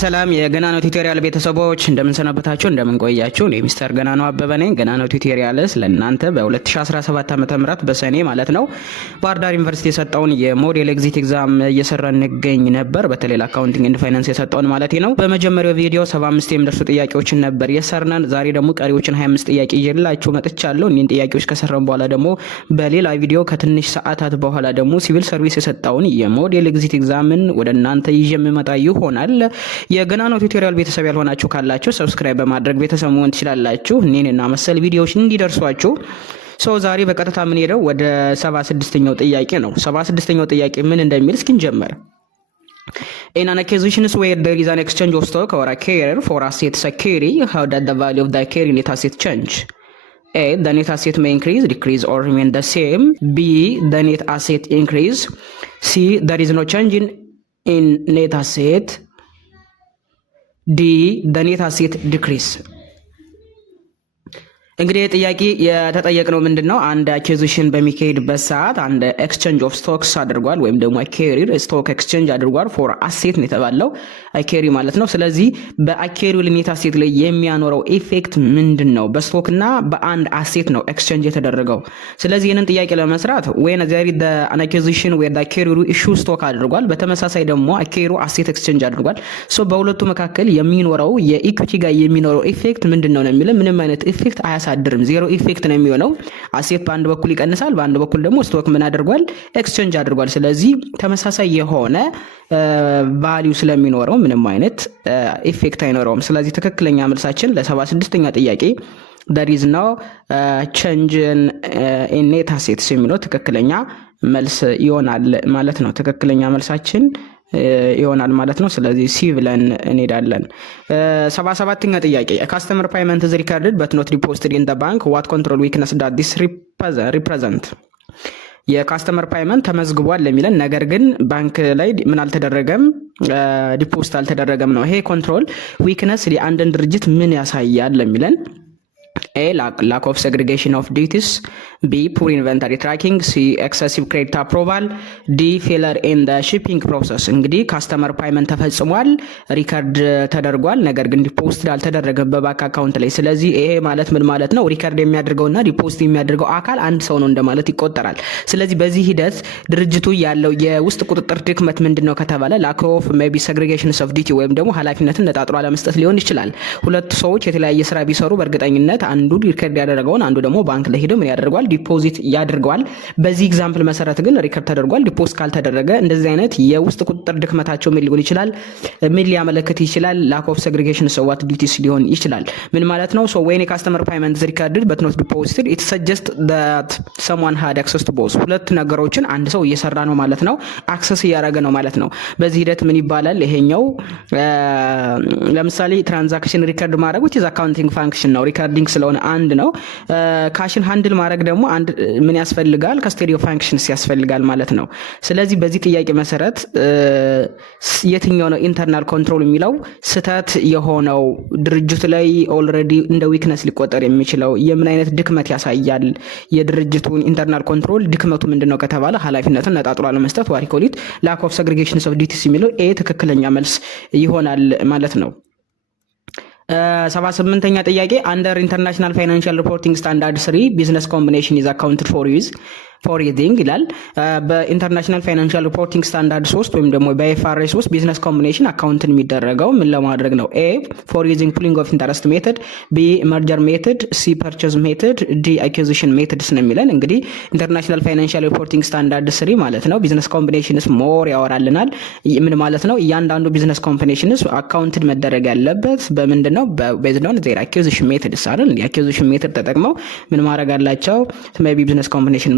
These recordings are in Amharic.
ሰላም የገናኖ ቱቶሪያል ቤተሰቦች እንደምን ሰነበታችሁ እንደምን ቆያችሁ? እኔ ሚስተር ገናኖ አበበ ነኝ። ገናኖ ቱቶሪያልስ ለእናንተ በ2017 ዓ.ም በሰኔ ማለት ነው ባህር ዳር ዩኒቨርሲቲ የሰጠውን የሞዴል ኤግዚት ኤግዛም እየሰራን እንገኝ ነበር። በተለይ ለአካውንቲንግ ኤንድ ፋይናንስ የሰጠውን ማለት ነው። በመጀመሪያው ቪዲዮ 75 የሚደርሱ ጥያቄዎችን ነበር የሰርናን። ዛሬ ደግሞ ቀሪዎችን 25 ጥያቄ ይዤላችሁ መጥቻለሁ። እኒን ጥያቄዎች ከሰራን በኋላ ደግሞ በሌላ ቪዲዮ ከትንሽ ሰዓታት በኋላ ደግሞ ሲቪል ሰርቪስ የሰጠውን የሞዴል ኤግዚት ኤግዛምን ወደ እናንተ ይዤ የምመጣ ይሆናል። የገናኖ ቱቶሪያል ቤተሰብ ያልሆናችሁ ካላችሁ ሰብስክራይብ በማድረግ ቤተሰብ መሆን ትችላላችሁ። እኔና መሰል ቪዲዮዎች እንዲደርሷችሁ። ዛሬ በቀጥታ ምን ሄደው ወደ 76ኛው ጥያቄ ነው። 76ኛው ጥያቄ ምን እንደሚል እስኪ እንጀምር። In an acquisitions where there is an exchange of stock or a carrier for asset security, how does the value of the carry net asset change? A. The net asset may increase, decrease, or remain the same. B. The net asset increase. C. There is no change in net asset. D. The net asset decrease. እንግዲህ ጥያቄ የተጠየቅነው ምንድነው? አንድ አኩዚሽን በሚካሄድበት ሰዓት አንድ ኤክስቼንጅ ኦፍ ስቶክስ አድርጓል ወይም ደግሞ አኬሪር ስቶክ ኤክስቼንጅ አድርጓል ፎር አሴት ነው የተባለው አኬሪ ማለት ነው። ስለዚህ በአኬሪው ኔት አሴት ላይ የሚያኖረው ኢፌክት ምንድነው? በስቶክና በአንድ አሴት ነው ኤክስቼንጅ የተደረገው። ስለዚህ ይህንን ጥያቄ ለመስራት when there is an acquisition where the carrier issue ስቶክ አድርጓል፣ በተመሳሳይ ደግሞ አኬሪው አሴት ኤክስቼንጅ አድርጓል። በሁለቱ መካከል የሚኖረው የኢኩዊቲ ጋር የሚኖረው ኢፌክት ምንድነው ነው የሚለው ምንም አይነት ኢፌክት አያሳድርም። ዜሮ ኢፌክት ነው የሚሆነው። አሴት በአንድ በኩል ይቀንሳል፣ በአንድ በኩል ደግሞ ስቶክ ምን አድርጓል? ኤክስቼንጅ አድርጓል። ስለዚህ ተመሳሳይ የሆነ ቫልዩ ስለሚኖረው ምንም አይነት ኢፌክት አይኖረውም። ስለዚህ ትክክለኛ መልሳችን ለ76ኛ ጥያቄ there is no change in net assets የሚለው ትክክለኛ መልስ ይሆናል ማለት ነው። ትክክለኛ መልሳችን ይሆናል ማለት ነው። ስለዚህ ሲ ብለን እንሄዳለን። 77ኛ ጥያቄ ካስተመር ፔመንት is recorded but not deposited in the bank, what control weakness does this represent? የካስተመር ፔመንት ተመዝግቧል ለሚለን ነገር ግን ባንክ ላይ ምን አልተደረገም፣ ዲፖዚት አልተደረገም ነው። ይሄ ኮንትሮል ዊክነስ የአንድን ድርጅት ምን ያሳያል ለሚለን A. Lack of segregation of duties. B. Poor inventory tracking. C. Excessive credit approval. D. Failure in the shipping process. እንግዲህ ካስተመር ፔመንት ተፈጽሟል፣ ሪከርድ ተደርጓል፣ ነገር ግን ዲፖዚት አልተደረገም በባንክ አካውንት ላይ። ስለዚህ ይሄ ማለት ምን ማለት ነው? ሪከርድ የሚያደርገውና ዲፖዚት የሚያደርገው አካል አንድ ሰው ነው እንደማለት ይቆጠራል። ስለዚህ በዚህ ሂደት ድርጅቱ ያለው የውስጥ ቁጥጥር ድክመት ምንድነው ከተባለ lack of maybe segregation of duty ወይም ደግሞ ኃላፊነትን ነጣጥሮ አለመስጠት ሊሆን ይችላል። ሁለት ሰዎች የተለያየ ስራ ቢሰሩ በእርግጠኝነት አንዱ ሪከርድ ያደረገውን አንዱ ደግሞ ባንክ ላይ ሄዶ ምን ያደርጋል? ዲፖዚት ያደርጋል። በዚህ ኤግዛምፕል መሰረት ግን ሪከርድ ተደርጓል፣ ዲፖዚት ካልተደረገ እንደዚህ አይነት የውስጥ ቁጥጥር ድክመታቸው ምን ሊሆን ይችላል? ምን ሊያመለክት ይችላል? lack of segregation of what duties ሊሆን ይችላል። ምን ማለት ነው? when a customer payment is recorded but not deposited, it suggests that someone had access to both. ሁለት ነገሮችን አንድ ሰው እየሰራ ነው ማለት ነው፣ አክሰስ እያደረገ ነው ማለት ነው። በዚህ ሂደት ምን ይባላል? ይሄኛው ለምሳሌ ትራንዛክሽን ሪከርድ ማድረግ which is accounting function ነው፣ ሪከርዲንግ ስለሆነ አንድ ነው። ካሽን ሃንድል ማድረግ ደግሞ አንድ ምን ያስፈልጋል? ከስቴሪዮ ፋንክሽንስ ያስፈልጋል ማለት ነው። ስለዚህ በዚህ ጥያቄ መሰረት የትኛው ነው ኢንተርናል ኮንትሮል የሚለው ስህተት የሆነው ድርጅቱ ላይ ኦልሬዲ እንደ ዊክነስ ሊቆጠር የሚችለው የምን አይነት ድክመት ያሳያል? የድርጅቱን ኢንተርናል ኮንትሮል ድክመቱ ምንድነው ከተባለ ኃላፊነትን ነጣጥሮ አለመስጠት ዋሪኮሊት lack of segregation of duties የሚለው ኤ ትክክለኛ መልስ ይሆናል ማለት ነው። 78ኛ ጥያቄ አንደር ኢንተርናሽናል ፋይናንሻል ሪፖርቲንግ ስታንዳርድ 3 ቢዝነስ ኮምቢኔሽን ኢዝ አካውንትድ ፎር ዩዚንግ ይላል። በኢንተርናሽናል ፋይናንሻል ሪፖርቲንግ ስታንዳርድ 3 ወይም ደግሞ በኤፍአርኤስ 3 ቢዝነስ ኮምቢኔሽን አካውንትን የሚደረገው ምን ለማድረግ ነው? ኤ ፎር ዩዚንግ ፑሊንግ ኦፍ ኢንተረስት ሜተድ፣ ቢ መርጀር ሜተድ፣ ሲ ፐርቼዝ ሜተድ፣ ዲ አኩዚሽን ሜተድስ ነው የሚለን። እንግዲህ ኢንተርናሽናል ፋይናንሻል ሪፖርቲንግ ስታንዳርድ 3 ማለት ነው ቢዝነስ ኮምቢኔሽንስ ሞር ያወራልናል። ምን ማለት ነው? እያንዳንዱ ቢዝነስ ኮምቢኔሽንስ አካውንትን መደረግ ያለበት በምንድነው? ቤዝድ ኦን ዜር አኩዚሽን ሜተድስ አይደል? የአኩዚሽን ሜተድ ተጠቅመው ምን ማድረግ አላቸው? ሜቢ ቢዝነስ ኮምቢኔሽን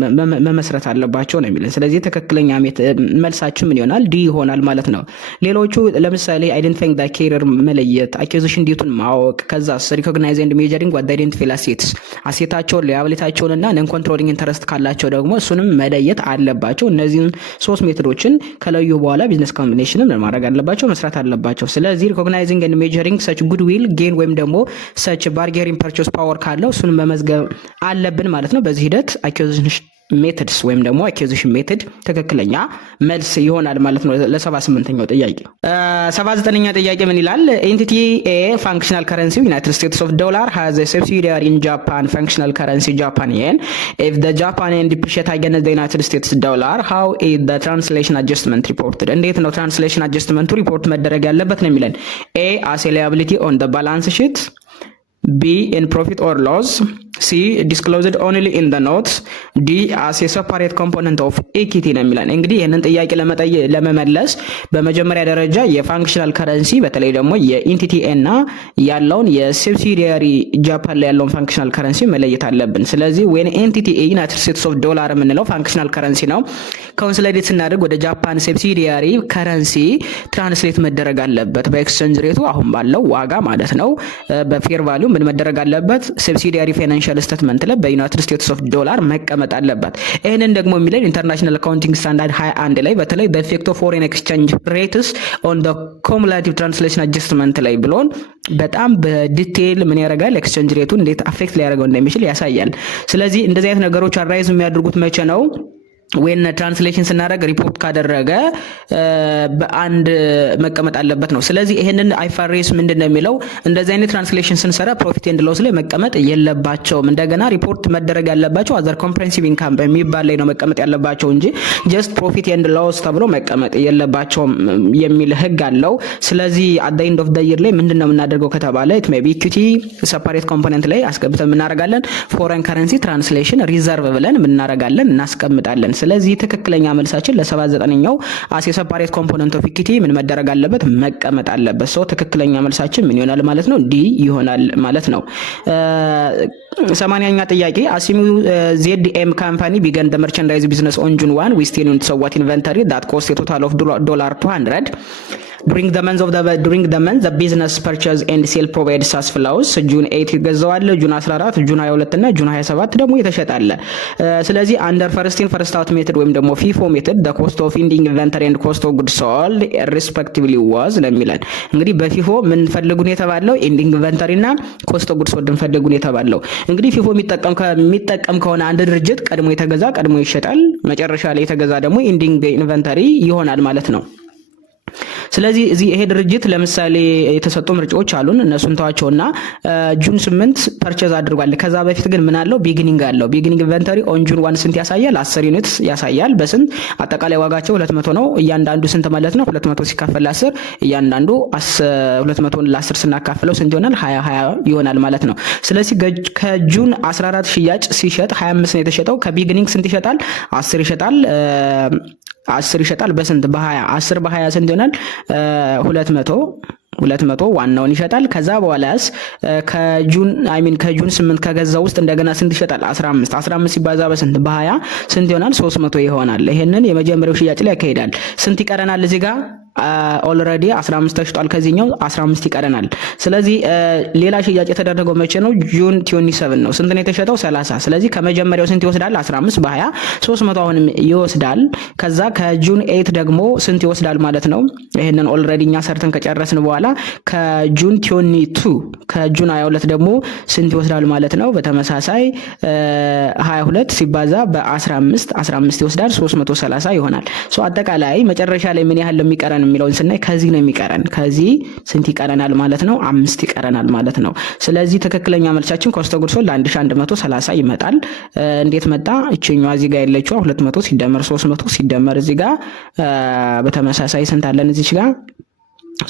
መመስረት አለባቸው ነው የሚለን። ስለዚህ ትክክለኛ መልሳችሁ ምን ይሆናል? ዲ ይሆናል ማለት ነው። ሌሎቹ ለምሳሌ አይደንቲፋይንግ ዘ ካሪየር መለየት፣ አኩዚሽን ዲቱን ማወቅ፣ ከዛስ ሪኮግናይዝ ኤንድ ሜጀሪንግ ዋት አይደንቲፋይ አሴትስ አሴታቸውን ሊያብሊታቸውንና ነን ኮንትሮሊንግ ኢንተረስት ካላቸው ደግሞ እሱንም መለየት አለባቸው። እነዚህን ሶስት ሜቶዶችን ከለዩ በኋላ ቢዝነስ ኮምቢኔሽንን ማድረግ አለባቸው፣ መስራት አለባቸው። ስለዚህ ሪኮግናይዚንግ ኤንድ ሜጀሪንግ ሰች ጉድዊል ጌን ወይም ደግሞ ሰች ባርጌሪንግ ፐርቼስ ፓወር ካለው እሱንም መመዝገብ አለብን ማለት ነው። በዚህ ሂደት ሜትድስ ወይም ደግሞ አኪዚሽን ሜትድ ትክክለኛ መልስ ይሆናል ማለት ነው ለ78ኛው ጥያቄ። 79ኛ ጥያቄ ምን ይላል? ኤንቲቲ ኤ ፋንክሽናል ከረንሲ ዩናይትድ ስቴትስ ኦፍ ዶላር ሃዝ ኤ ሰብሲዲያሪ ኢን ጃፓን ፋንክሽናል ከረንሲ ጃፓን የን ኢፍ ዘ ጃፓን የን ዲፕሪሺየት አገንስት ዘ ዩናይትድ ስቴትስ ዶላር ሃው ኢዝ ዘ ትራንስሌሽን አጀስትመንት ሪፖርትድ? እንዴት ነው ትራንስሌሽን አጀስትመንቱ ሪፖርት መደረግ ያለበት ነው የሚለን። ኤ አስ ኤ ላያቢሊቲ ኦን ዘ ባላንስ ሺት፣ B in profit or loss, C disclosed only in the notes, D as a separate component of equity ነው የሚለን። እንግዲህ ይህንን ጥያቄ ለመመለስ በመጀመሪያ ደረጃ የፋንክሽናል ከረንሲ በተለይ ደግሞ የኢንቲቲ እና ያለውን የሰብሲዲያሪ ጃፓን ላይ ያለውን ፋንክሽናል ከረንሲ መለየት አለብን። ስለዚህ when ኤንቲቲ ኤ ዩናይትድ ስቴትስ ኦፍ ዶላር የምንለው ፋንክሽናል ከረንሲ ነው። ኮንሶሊዴት ስናደርግ ወደ ጃፓን ሰብሲዲያሪ ከረንሲ ትራንስሌት መደረግ አለበት በኤክስቼንጅ ሬቱ አሁን ባለው ዋጋ ማለት ነው። በፌር ቫልዩ ምን መደረግ አለበት? ሰብሲዲያሪ ፋይናንሻል ስቴትመንት ላይ በዩናይትድ ስቴትስ ኦፍ ዶላር መቀመጥ አለበት። ይህንን ደግሞ የሚለን ኢንተርናሽናል አካውንቲንግ ስታንዳርድ 21 ላይ በተለይ the effect of foreign exchange rates on the cumulative translation adjustment ላይ ብሎን በጣም በዲቴይል ምን ያደርጋል ኤክስቼንጅ ሬቱን እንዴት አፌክት ሊያደርገው እንደሚችል ያሳያል። ስለዚህ እንደዚህ አይነት ነገሮች አራይዝ የሚያደርጉት መቼ ነው? ወይን ትራንስሌሽን ስናደርግ ሪፖርት ካደረገ በአንድ መቀመጥ አለበት ነው። ስለዚህ ይሄንን አይፋሬስ ምንድነው የሚለው? እንደዚህ አይነት ትራንስሌሽን ስንሰራ ፕሮፊት ኤንድ ሎስ ላይ መቀመጥ የለባቸውም። እንደገና ሪፖርት መደረግ ያለባቸው አዘር ኮምፕሬሄንሲቭ ኢንካም በሚባል ላይ ነው መቀመጥ ያለባቸው እንጂ ጀስት ፕሮፊት ኤንድ ሎስ ተብሎ መቀመጥ የለባቸውም የሚል ህግ አለው። ስለዚህ አት ዘ ኤንድ ኦፍ ዘ ይር ላይ ምንድነው የምናደርገው ከተባለ ኢት ሜይ ቢ ኢኩዊቲ ሰፓሬት ኮምፖነንት ላይ አስገብተን እናደርጋለን። ፎሬን ከረንሲ ትራንስሌሽን ሪዘርቭ ብለን እናደርጋለን እናስቀምጣለን። ስለዚህ ትክክለኛ መልሳችን ለ79ኛው አስ የሰፓሬት ኮምፖነንት ኦፍ ኢኩዊቲ ምን መደረግ አለበት? መቀመጥ አለበት። ሶ ትክክለኛ መልሳችን ምን ይሆናል ማለት ነው? ዲ ይሆናል ማለት ነው። 80ኛ ጥያቄ አሲሚው ZM ካምፓኒ ቢገን the merchandise business on June 1 with 10 units of what inventory that cost a total of $200 during the month the business purchase and sale provides as follows June 8 ይገዛዋል፣ ጁን 14፣ ጁን 22 እና ጁን 27 ደግሞ የተሸጣለ። ስለዚህ under first in first out method ወይም ደግሞ FIFO method the cost of ending inventory and cost of goods sold respectively was ለሚለን እንግዲህ በፊፎ ምን ፈልጉን የተባለው ending inventory እና cost of goods sold ፈልጉን የተባለው እንግዲህ ፊፎ የሚጠቀም ከሆነ አንድ ድርጅት ቀድሞ የተገዛ ቀድሞ ይሸጣል፣ መጨረሻ ላይ የተገዛ ደግሞ ending inventory ይሆናል ማለት ነው። ስለዚህ እዚህ ይሄ ድርጅት ለምሳሌ የተሰጡ ምርጫዎች አሉን እነሱን ተዋቸውና ጁን 8 ፐርቼዝ አድርጓል። ከዛ በፊት ግን ምን አለው? ቢጊኒንግ አለው። ቢጊኒንግ ኢንቨንተሪ ኦን ጁን 1 ስንት ያሳያል? 10 ዩኒትስ ያሳያል። በስንት አጠቃላይ ዋጋቸው 200 ነው። እያንዳንዱ ስንት ማለት ነው? 200 ሲካፈል 10 እያንዳንዱ 200ን ለ10 ስናካፍለው ስንት ይሆናል? 20 ይሆናል ማለት ነው። ስለዚህ ከጁን 14 ሽያጭ ሲሸጥ 25 ነው የተሸጠው። ከቢጊኒንግ ስንት ይሸጣል? 10 ይሸጣል። 10 ይሸጣል በስንት? በ20 10 በ20 ስንት ይሆናል? 200 ዋናውን ይሸጣል። ከዛ በኋላስ ከጁን 8 ከገዛው ውስጥ እንደገና ስንት ይሸጣል? 15 ሲባዛ በስንት? በ20 ስንት ይሆናል? 300 ይሆናል። ይሄንን የመጀመሪያው ሽያጭ ላይ ያካሂዳል። ስንት ይቀረናል እዚህ ጋር? ኦልሬዲ 15 ተሽጧል። ከዚህኛው 15 ይቀረናል። ስለዚህ ሌላ ሽያጭ የተደረገው መቼ ነው? ጁን 27 ነው። ስንት ነው የተሸጠው? 30። ስለዚህ ከመጀመሪያው ስንት ይወስዳል? 15 በ20 300 አሁንም ይወስዳል። ከዛ ከጁን 8 ደግሞ ስንት ይወስዳል ማለት ነው? ይሄንን ኦልሬዲ እኛ ሰርተን ከጨረስን በኋላ ከጁን 22 ከጁን 22 ደግሞ ስንት ይወስዳል ማለት ነው? በተመሳሳይ 22 ሲባዛ በ15 ይወስዳል። 330 ይሆናል። ሶ አጠቃላይ መጨረሻ ላይ ምን ያህል ለሚቀረን የሚለውን ስናይ ከዚህ ነው የሚቀረን። ከዚህ ስንት ይቀረናል ማለት ነው? 5 ይቀረናል ማለት ነው። ስለዚህ ትክክለኛ መልሳችን ኮስት ኦፍ ጉድስ ሶልድ 1130 ይመጣል። እንዴት መጣ? እቺኛዋ እዚህ ጋር ያለችው 200 ሲደመር 300 ሲደመር እዚህ ጋር በተመሳሳይ ስንት አለን እዚህ ጋር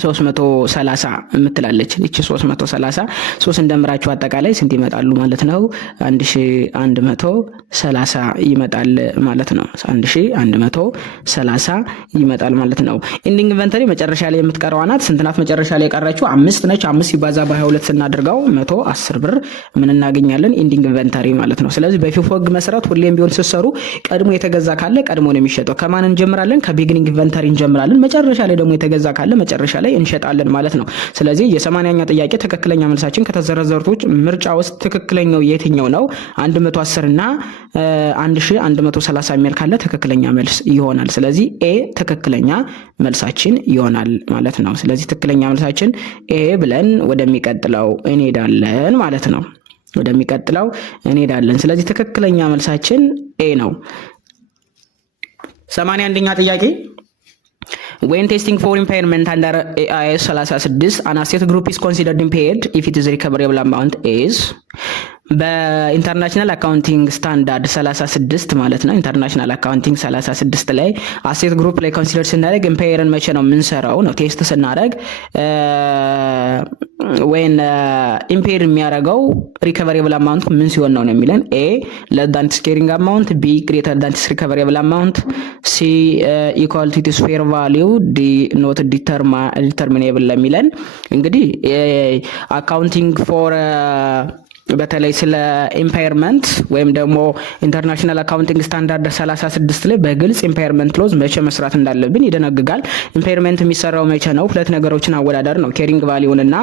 330 የምትላለች እቺ 330 3 እንደምራችሁ አጠቃላይ ስንት ይመጣሉ ማለት ነው? 1130 ይመጣል ማለት ነው። 1130 ይመጣል ማለት ነው። ኢንዲንግ ኢንቨንተሪ መጨረሻ ላይ የምትቀረው ናት። ስንት ናት መጨረሻ ላይ የቀረችው? 5 ነች። 5 ሲባዛ በ22 ስናደርገው 110 ብር ምን እናገኛለን? ኢንዲንግ ኢንቨንተሪ ማለት ነው። ስለዚህ በፊፎ ህግ መሰረት ሁሌም ቢሆን ሲሰሩ ቀድሞ የተገዛ ካለ ቀድሞ ነው የሚሸጠው። ከማን እንጀምራለን? ከቢጊኒንግ ኢንቨንተሪ እንጀምራለን። መጨረሻ ላይ ደግሞ የተገዛ ካለ መጨረሻ ላይ እንሸጣለን ማለት ነው። ስለዚህ የ80ኛ ጥያቄ ትክክለኛ መልሳችን ከተዘረዘሩት ምርጫ ውስጥ ትክክለኛው የትኛው ነው? 110 እና 1130 የሚል ካለ ትክክለኛ መልስ ይሆናል። ስለዚህ ኤ ትክክለኛ መልሳችን ይሆናል ማለት ነው። ስለዚህ ትክክለኛ መልሳችን ኤ ብለን ወደሚቀጥለው እንሄዳለን ማለት ነው። ወደሚቀጥለው እንሄዳለን። ስለዚህ ትክክለኛ መልሳችን ኤ ነው። 81ኛ ጥያቄ when testing for impairment under AIS 36 an asset group is considered impaired if it is recoverable amount is በኢንተርናሽናል አካውንቲንግ ስታንዳርድ 36 ማለት ነው። ኢንተርናሽናል አካውንቲንግ 36 ላይ አሴት ግሩፕ ላይ ኮንሲደር ስናደርግ ኢምፔየርን መቼ ነው የምንሰራው ነው ቴስት ስናደርግ ወይን ኢምፔየር የሚያደርገው ሪከቨሬብል አማውንት ምን ሲሆን ነው የሚለን ኤ less than its carrying amount ቢ greater than its recoverable amount ሲ equal to its fair value ዲ not determinable ለሚለን እንግዲህ አካውንቲንግ ፎር በተለይ ስለ ኢምፓየርመንት ወይም ደግሞ ኢንተርናሽናል አካውንቲንግ ስታንዳርድ 36 ላይ በግልጽ ኢምፓየርመንት ሎዝ መቼ መስራት እንዳለብን ይደነግጋል። ኢምፓየርመንት የሚሰራው መቼ ነው? ሁለት ነገሮችን አወዳደር ነው። ኬሪንግ ቫልዩን እና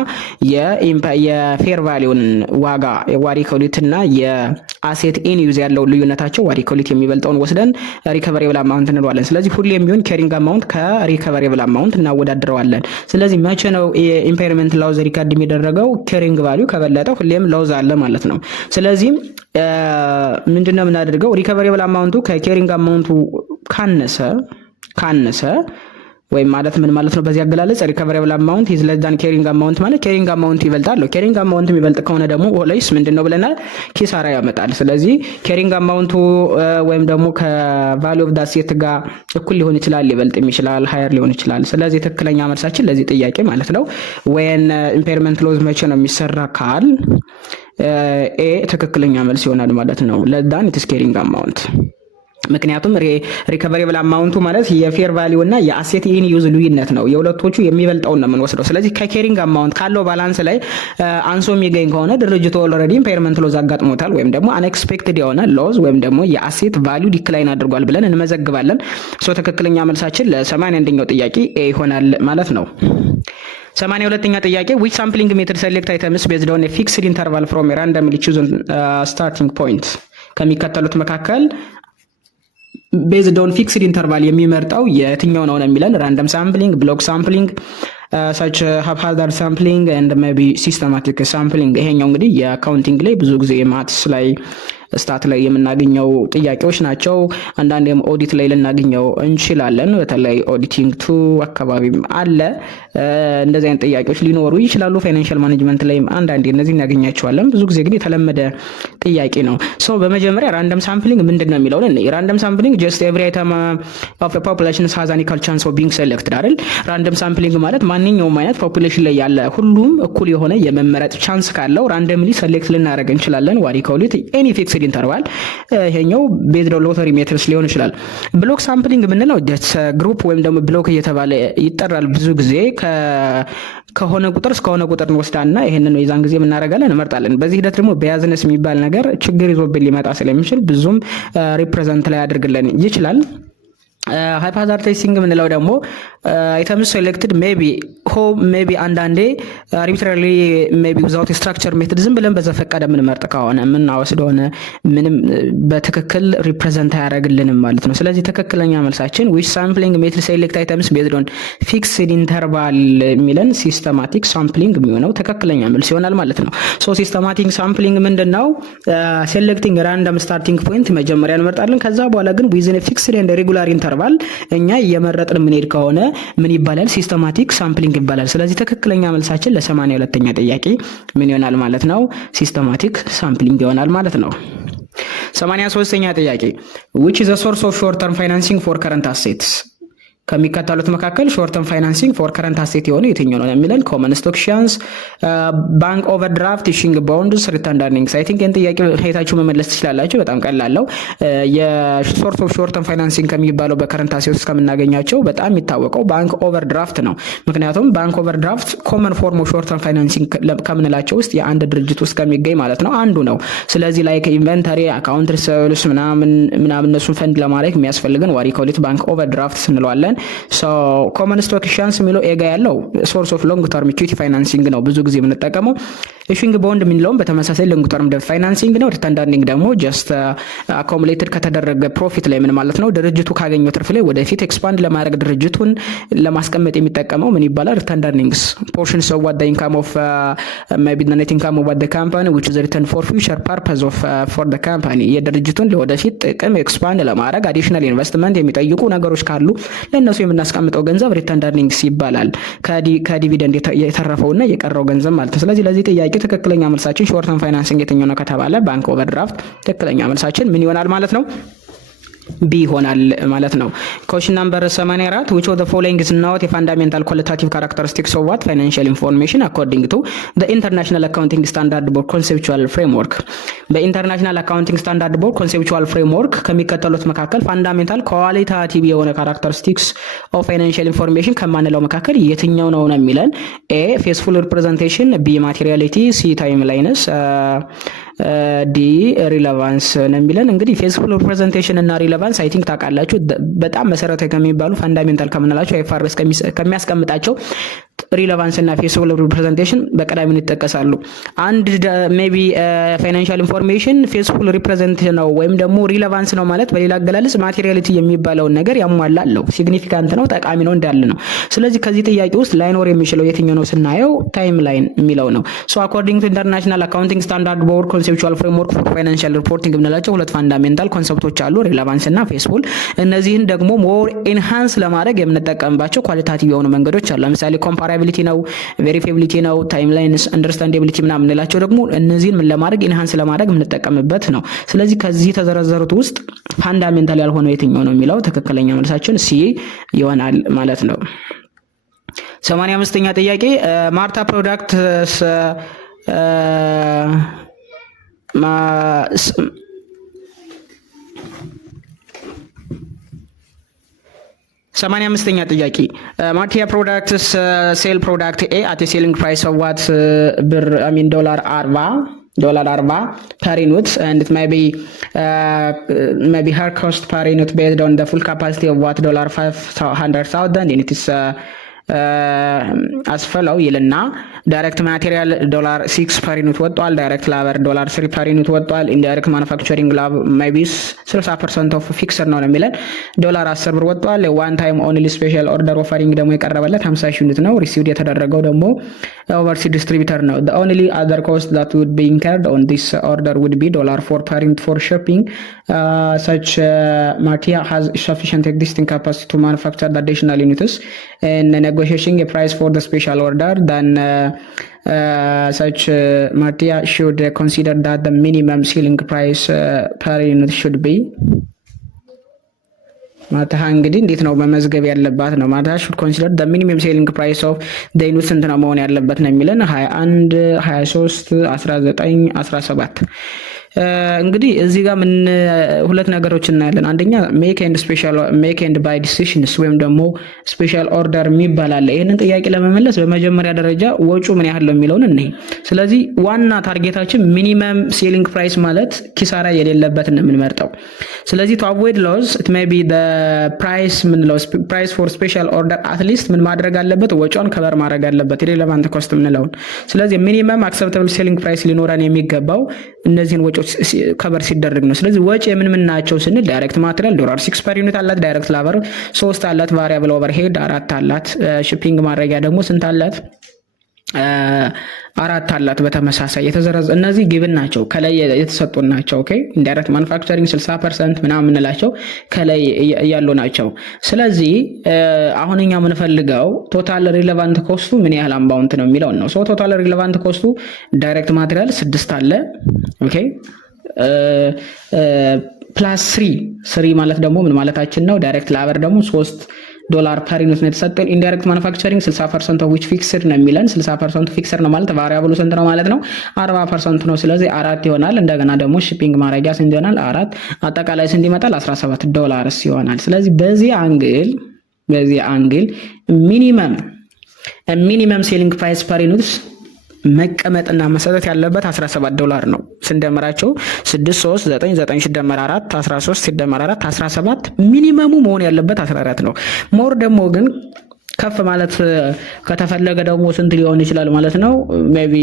የፌር ቫልዩን ዋጋ የዋሪኮሊት እና የአሴት ኢን ዩዝ ያለው ልዩነታቸው ዋሪኮሊት የሚበልጠውን ወስደን ሪከቨሬብል አማውንት እንለዋለን። ስለዚህ ሁሌም ቢሆን ኬሪንግ አማውንት ከሪከቨሬብል አማውንት እናወዳድረዋለን። ስለዚህ መቼ ነው የኢምፓየርመንት ሎዝ ሪካርድ የሚደረገው? ኬሪንግ ቫልዩ ከበለጠ ሁሌም ሎዝ አለ ማለት ነው። ስለዚህ ምንድነው የምናደርገው? ሪከቨሬብል አማውንቱ ከኬሪንግ አማውንቱ ካነሰ ወይም ማለት ምን ማለት ነው? በዚህ አገላለጽ ሪከቨሬብል አማውንት ኢዝ ለስ ዳን ኬሪንግ አማውንት ማለት ኬሪንግ አማውንት ይበልጣል። ኬሪንግ አማውንት የሚበልጥ ከሆነ ደግሞ ኦልዌይስ ምንድነው ብለናል? ኪሳራ ያመጣል። ስለዚህ ኬሪንግ አማውንቱ ወይም ደግሞ ከቫልዩ ኦፍ ዳሴት ጋር እኩል ሊሆን ይችላል፣ ሊበልጥም ይችላል፣ ሃየር ሊሆን ይችላል። ስለዚህ ትክክለኛ መልሳችን ለዚህ ጥያቄ ማለት ነው when impairment loss መቼ ነው የሚሰራ ካል ኤ ትክክለኛ መልስ ይሆናል ማለት ነው less than its carrying amount። ምክንያቱም ሪከቨሬብል አማውንቱ ማለት የፌር ቫልዩ እና የአሴት ኢን ዩዝ ልዩነት ነው። የሁለቶቹ የሚበልጠውን ነው የምንወስደው። ስለዚህ ከኬሪንግ አማውንት ካለው ባላንስ ላይ አንሶ የሚገኝ ከሆነ ድርጅቱ ኦልሬዲ ኢምፔርመንት ሎዝ አጋጥሞታል ወይም ደግሞ አንኤክስፔክትድ የሆነ ሎዝ ወይም ደግሞ የአሴት ቫልዩ ዲክላይን አድርጓል ብለን እንመዘግባለን። ትክክለኛ መልሳችን ለ81ኛው ጥያቄ ኤ ይሆናል ማለት ነው። 82ኛ ጥያቄ which sampling method select items based on a fixed interval from a randomly chosen starting point ከሚከተሉት መካከል based on fixed interval የሚመርጠው የትኛው ነው የሚለን random sampling, block sampling, such haphazard sampling and maybe systematic sampling። ይሄኛው እንግዲህ የአካውንቲንግ ላይ ብዙ ጊዜ ማትስ ላይ ስታት ላይ የምናገኘው ጥያቄዎች ናቸው። አንዳንዴም ኦዲት ላይ ልናገኘው እንችላለን። በተለይ ኦዲቲንግ 2 አካባቢም አለ እንደዚህ አይነት ጥያቄዎች ሊኖሩ ይችላሉ። ፋይናንሻል ማኔጅመንት ላይ አንዳንዴ እነዚህ እናገኛቸዋለን። ብዙ ጊዜ ግን የተለመደ ጥያቄ ነው። በመጀመሪያ ራንደም ሳምፕሊንግ ምንድነው የሚለው ራንደም ሳምፕሊንግ just every item of a population has an equal chance of being selected አይደል? ራንደም ሳምፕሊንግ ማለት ማንኛውም አይነት ፖፑሌሽን ላይ ያለ ሁሉም እኩል የሆነ የመመረጥ ቻንስ ካለው ራንደምሊ ሰሌክት ልናደርግ እንችላለን። ዋት ዩ ኮል ኢት ኤኒ ፊክስድ ኢንተርቫል። ይሄኛው ቤዝድ ኦን ሎተሪ ሜትርስ ሊሆን ይችላል። ብሎክ ሳምፕሊንግ የምንለው ግሩፕ ወይም ደግሞ ብሎክ እየተባለ ይጠራል። ብዙ ጊዜ ከሆነ ቁጥር እስከሆነ ቁጥር እንወስዳና ይሄንን የዛን ጊዜ እናደርጋለን እንመርጣለን። በዚህ ሂደት ደግሞ ቢያዝነስ የሚባል ነገር ችግር ይዞብን ሊመጣ ስለሚችል ብዙም ሪፕሬዘንት ላይ ያደርግልን ይችላል። ሃይፓዛርድ ቴስቲንግ የምንለው ደግሞ አይተምስ ሴሌክትድ ሜቢ አንዳንዴ አርቢትራሪ ሜቢ ዊዛውት ስትራክቸር ሜትድ ዝም ብለን በዘፈቀደ የምንመርጥ ከሆነ የምናወስድ ሆነ ምንም በትክክል ሪፕሬዘንት አያደርግልንም ማለት ነው። ስለዚህ ትክክለኛ መልሳችን ዊች ሳምፕሊንግ ሜትድ ሴሌክት አይተምስ ቤዝድ ኦን ፊክስድ ኢንተርቫል የሚለን ሲስተማቲክ ሳምፕሊንግ የሚሆነው ትክክለኛ መልስ ይሆናል ማለት ነው። ሲስተማቲክ ሳምፕሊንግ ምንድነው? ሴሌክቲንግ ራንደም ስታርቲንግ ፖይንት መጀመሪያ እንመርጣለን። ከዛ በኋላ ግን ዊዝን ፊክስድ ኤንድ ሬጉላር ኢንተርቫል እኛ እየመረጥን የምንሄድ ከሆነ ምን ይባላል? ሲስተማቲክ ሳምፕሊንግ ይባላል። ስለዚህ ትክክለኛ መልሳችን ለ82ኛ ጥያቄ ምን ይሆናል ማለት ነው? ሲስተማቲክ ሳምፕሊንግ ይሆናል ማለት ነው። 83ኛ ጥያቄ which is a source of short term financing for current assets ከሚከተሉት መካከል ሾርት ተርም ፋይናንሲንግ ፎር ከረንት አሴት የሆነ የትኛው ነው የሚለን ኮመን ስቶክ ሼርስ፣ ባንክ ኦቨርድራፍት፣ ኢሺንግ ቦንድስ፣ ሪተርን እርኒንግስ። አይ ቲንክ ይሄን ጥያቄ ሄታችሁ መመለስ ትችላላችሁ። በጣም ቀላል ነው። የሶርስ ኦፍ ሾርት ተርም ፋይናንሲንግ ከሚባለው በከረንት አሴት ውስጥ ከምናገኛቸው በጣም የሚታወቀው ባንክ ኦቨርድራፍት ነው። ምክንያቱም ባንክ ኦቨርድራፍት ኮመን ፎርም ኦፍ ሾርት ተርም ፋይናንሲንግ ከምንላቸው ውስጥ የአንድ ድርጅት ውስጥ ከሚገኝ ማለት ነው አንዱ ነው። ስለዚህ ላይክ ኢንቨንተሪ፣ አካውንት ሪሲቨብልስ ምናምን እነሱን ፈንድ ለማድረግ የሚያስፈልገን ዋሪ ኮሊት ባንክ ኦቨርድራፍት እንለዋለን። ሶ ኮመን ስቶክ ኢሹዋንስ የሚለው ኤጋ ያለው ሶርስ ኦፍ ሎንግ ተርም ኢኩዊቲ ፋይናንሲንግ ነው ብዙ ጊዜ የምንጠቀመው። ኢሹዊንግ ቦንድ የምንለውም በተመሳሳይ ሎንግ ተርም ደብት ፋይናንሲንግ ነው። ሪተርን ኤርኒንግ ደግሞ ጀስት አኮሙሌትድ ከተደረገ ፕሮፊት ላይ ምን ማለት ነው ድርጅቱ ካገኘው ትርፍ ላይ ወደፊት ኤክስፓንድ ለማድረግ ድርጅቱን ለማስቀመጥ የሚጠቀመው ምን ይባላል ሪተርን ኤርኒንግስ ፖርሽንስ ኦፍ ዋት ዘ ኢንካም ኦፍ ሜቢ ዘ ኔት ኢንካም ኦፍ ዋት ዘ ካምፓኒ ዊች ኢዝ ሪተርን ፎር ፊውቸር ፐርፐዝ ኦፍ ፎር ዘ ካምፓኒ የድርጅቱን ለወደፊት ጥቅም ኤክስፓንድ ለማድረግ አዲሽናል ኢንቨስትመንት የሚጠይቁ ነገሮች ካሉ ለእነሱ የምናስቀምጠው ገንዘብ ሪተርን ኤርኒንግስ ይባላል። ከዲቪደንድ የተረፈውና የቀረው ገንዘብ ማለት ነው። ስለዚህ ለዚህ ጥያቄ ትክክለኛ መልሳችን ሾርት ተርም ፋይናንሲንግ የትኛው ነው ከተባለ ባንክ ኦቨርድራፍት ትክክለኛ መልሳችን ምን ይሆናል ማለት ነው? ቢ ይሆናል ማለት ነው። question number 84 which of the following is not a fundamental qualitative characteristics of what financial information according to the international accounting standard board conceptual framework በኢንተርናሽናል አካውንቲንግ ስታንዳርድ ቦርድ ኮንሴፕቹዋል ፍሬምወርክ ከሚከተሉት መካከል ፋንዳሜንታል ኳሊታቲቭ የሆነ ካራክተሪስቲክስ ኦፍ ፋይናንሻል ኢንፎርሜሽን ከማንለው መካከል የትኛው ነው የሚለን? ኤ ፌስፉል ሪፕሬዘንቴሽን፣ ቢ ማቴሪያሊቲ፣ ሲ ታይም ላይንስ፣ ዲ ሪሌቫንስ ነው የሚለን። እንግዲህ ፌስፉል ሪፕሬዘንቴሽን እና ሪሌቫንስ አይ ቲንክ ታውቃላችሁ በጣም መሰረታዊ ከሚባሉ ፋንዳሜንታል ከምንላቸው አይፋርስ ከሚያስቀምጣቸው ሪሌቫንስ እና ፌስቡል ሪፕሬዘንቴሽን በቀዳሚነት ይጠቀሳሉ። አንድ ሜቢ ፋይናንሻል ኢንፎርሜሽን ፌስቡል ሪፕሬዘንት ነው ወይም ደግሞ ሪሌቫንስ ነው ማለት በሌላ አገላለጽ ማቴሪያሊቲ የሚባለውን ነገር ያሟላለው ሲግኒፊካንት ነው ጠቃሚ ነው እንዳለ ነው። ስለዚህ ከዚህ ጥያቄ ውስጥ ላይኖር የሚችለው የትኛው ነው ስናየው ታይም ላይን የሚለው ነው። ሶ አኮርዲንግ ቱ ኢንተርናሽናል አካውንቲንግ ስታንዳርድ ቦርድ ኮንሴፕቹዋል ፍሬምወርክ ፎር ፋይናንሻል ሪፖርቲንግ የምንላቸው ሁለት ፋንዳሜንታል ኮንሰፕቶች አሉ፣ ሪሌቫንስ እና ፌስቡል። እነዚህን ደግሞ ሞር ኢንሃንስ ለማድረግ የምንጠቀምባቸው ኳሊታቲቭ የሆኑ መንገዶች አሉ። ለምሳሌ ኮምፓራቢሊቲ ነው፣ ቬሪፊቢሊቲ ነው፣ ታይም ላይንስ፣ አንደርስታንዳቢሊቲ ምናምን እንላቸው ደግሞ እነዚህን ምን ለማድረግ ኢንሃንስ ለማድረግ የምንጠቀምበት ነው። ስለዚህ ከዚህ ተዘረዘሩት ውስጥ ፋንዳሜንታል ያልሆነው የትኛው ነው የሚለው ትክክለኛ መልሳችን ሲ ይሆናል ማለት ነው። 85ኛ ጥያቄ ማርታ ፕሮዳክትስ 85ኛ ጥያቄ ማርቲያ ፕሮዳክትስ ሴል ፕሮዳክት ኤ አት ሴሊንግ ፕራይስ ኦፍ ዋት ብር $40 per unit and it may be her cost per unit based on the full capacity of what $500,000 and it is አስፈለው ይልና ዳይሬክት ማቴሪያል $6 per unit ወጥቷል። ዳይሬክት ላበር $3 per unit ወጥቷል። ኢንዳይሬክት ማኑፋክቸሪንግ ላብ ሜቢ 60% ኦፍ ፊክስድ ነው የሚለን $10 ብር ወጥቷል። ዋን ታይም ኦንሊ ስፔሻል ኦርደር ኦፈሪንግ ደግሞ የቀረበለት 50 ዩኒት ነው። ሪሲቭድ የተደረገው ደግሞ ኦቨርሲ ዲስትሪቢዩተር ነው። the only other cost that would be incurred on this order would be $4 per unit for shipping. Such Martia has sufficient existing capacity to manufacture the additional units and negotiating a price for the special order. Then such Martia should consider that the minimum selling price per unit should be ማታ እንግዲህ እንዴት ነው በመዝገብ ያለባት ነው። ማታ should consider the minimum selling price of the unit ስንት ነው መሆን ያለበት ነው የሚለን 21 23 19 17 እንግዲህ እዚህ ጋር ምን ሁለት ነገሮች እናያለን። አንደኛ ሜክ ኤንድ ባይ ዲሲዥንስ ወይም ደግሞ ስፔሻል ኦርደር የሚባል አለ። ይሄንን ጥያቄ ለመመለስ በመጀመሪያ ደረጃ ወጪው ምን ያህል ነው የሚለውን እንይ። ስለዚህ ዋና ታርጌታችን ሚኒመም ሴሊንግ ፕራይስ ማለት ኪሳራ የሌለበት ነው የምንመርጠው። ስለዚህ to avoid loss it may be the price price for special order at least ምን ማድረግ አለበት ወጪውን ከበር ማድረግ አለበት ኢሬሌቫንት ኮስት የምንለው። ስለዚህ ሚኒመም አክሰፕታብል ሴሊንግ ፕራይስ ሊኖረን የሚገባው እነዚህን ወጪዎች ከበር ሲደረግ ነው። ስለዚህ ወጪ ምን ናቸው ስንል ዳይሬክት ማቴሪያል $6 per unit አላት፣ ዳይሬክት ላበር 3 አላት፣ ቫሪያብል ኦቨርሄድ 4 አላት፣ ሺፒንግ ማድረጊያ ደግሞ ስንት አላት? 4 አላት። በተመሳሳይ የተዘረዘ እነዚህ ጊቭን ናቸው፣ ከላይ የተሰጡ ናቸው። ኦኬ ኢንዳይሬክት ማኑፋክቸሪንግ 60% ምናምን እንላቸው ከላይ ያሉ ናቸው። ስለዚህ አሁን እኛ የምንፈልገው ቶታል ሪሌቫንት ኮስቱ ምን ያህል አምባውንት ነው የሚለው ነው። ሶ ቶታል ሪሌቫንት ኮስቱ ዳይሬክት ማቴሪያል 6 አለ። ኦኬ ፕላስ 3 ማለት ደግሞ ምን ማለታችን ነው? ዳይሬክት ላበር ደግሞ $3 per unit ነው የተሰጠን። ኢንዳይሬክት ማኑፋክቸሪንግ 60% of which fixed ነው የሚለን 60% ፊክስድ ነው ማለት ቫሪያብሉ ስንት ነው ማለት ነው? 40% ነው። ስለዚህ 4 ይሆናል። እንደገና ደግሞ ሺፒንግ ማድረጊያ ስንት ይሆናል? 4 አጠቃላይ ስንት ይመጣል? $17 ይሆናል። ስለዚህ በዚህ አንግል ሚኒመም ሴሊንግ ፕራይስ per unit መቀመጥና መሰጠት ያለበት $17 ነው። ስንደምራቸው 6 3 9 9 ሲደመር 4 13 ሲደመር 4 17 ሚኒመሙ መሆን ያለበት 14 ነው። ሞር ደግሞ ግን ከፍ ማለት ከተፈለገ ደግሞ ስንት ሊሆን ይችላል ማለት ነው? ሜቢ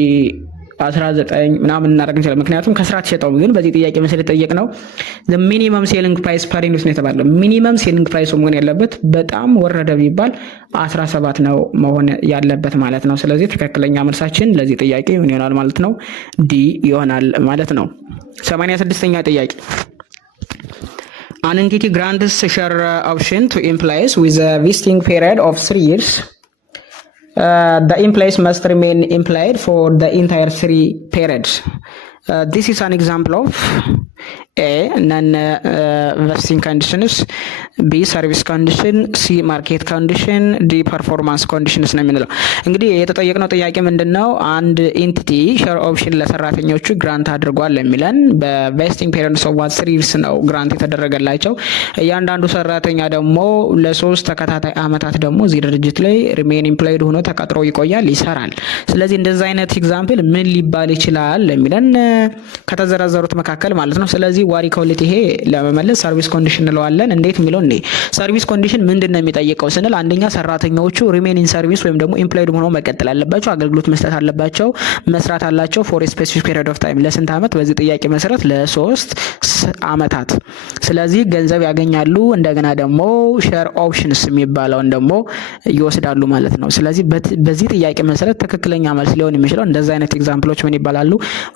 19 ምናምን እናደርግ እንችላለን። ምክንያቱም ከስራ ተሸጠው ግን በዚህ ጥያቄ መሰረት ጠየቅነው ሚኒመም ሴሊንግ ፕራይስ ፐር ዩኒት ነው የተባለው። ሚኒመም ሴሊንግ ፕራይስ መሆን ያለበት በጣም ወረደ ቢባል 17 ነው መሆን ያለበት ማለት ነው። ስለዚህ ትክክለኛ መልሳችን ለዚህ ጥያቄ ምን ይሆናል ማለት ነው? ዲ ይሆናል ማለት ነው። 86ኛ ጥያቄ An entity grants share option to employees with a vesting period of 3 years. The employees must remain employed for the entire 3 periods. This is an example of A. Non-vesting conditions, B. service condition, C. market condition, D. performance conditions ነው የምንለው። እንግዲህ የተጠየቅነው ጥያቄ ምንድነው? አንድ ኤንቲቲ ሼር ኦፕሽን ለሰራተኞቹ ግራንት አድርጓል የሚለን በቬስቲንግ ፔሪድ ኦፍ 3 years ነው ግራንት የተደረገላቸው። እያንዳንዱ ሰራተኛ ደግሞ ለ3 ተከታታይ አመታት ደግሞ እዚህ ድርጅት ላይ ሪሜን ኢምፕሎይድ ሆኖ ተቀጥሮ ይቆያል፣ ይሰራል። ስለዚህ እንደዛ አይነት ኤግዛምፕል ምን ሊባል ይችላል የሚለን ከተዘረዘሩት መካከል ማለት ነው። ስለዚህ ዋሪ ኮሊቲ ይሄ ለመመለስ ሰርቪስ ኮንዲሽን እንለዋለን። እንዴት የሚለው እንዴ ሰርቪስ ኮንዲሽን ምንድነው የሚጠይቀው ስንል አንደኛ ሰራተኞቹ ሪሜን ኢን ሰርቪስ ወይም ደግሞ ኢምፕሎይድ ሆነው መቀጠል አለባቸው፣ አገልግሎት መስጠት አለባቸው፣ መስራት አላቸው ፎር ስፔሲፊክ ፔሪድ ኦፍ ታይም ለስንት አመት? በዚህ ጥያቄ መሰረት ለ3 አመታት። ስለዚህ ገንዘብ ያገኛሉ፣ እንደገና ደግሞ ሼር ኦፕሽንስ የሚባለውን ደግሞ ይወስዳሉ ማለት ነው። ስለዚህ በዚህ ጥያቄ መሰረት ትክክለኛ መልስ ሊሆን የሚችለው እንደዛ አይነት ኤግዛምፕሎች ምን ይባላሉ?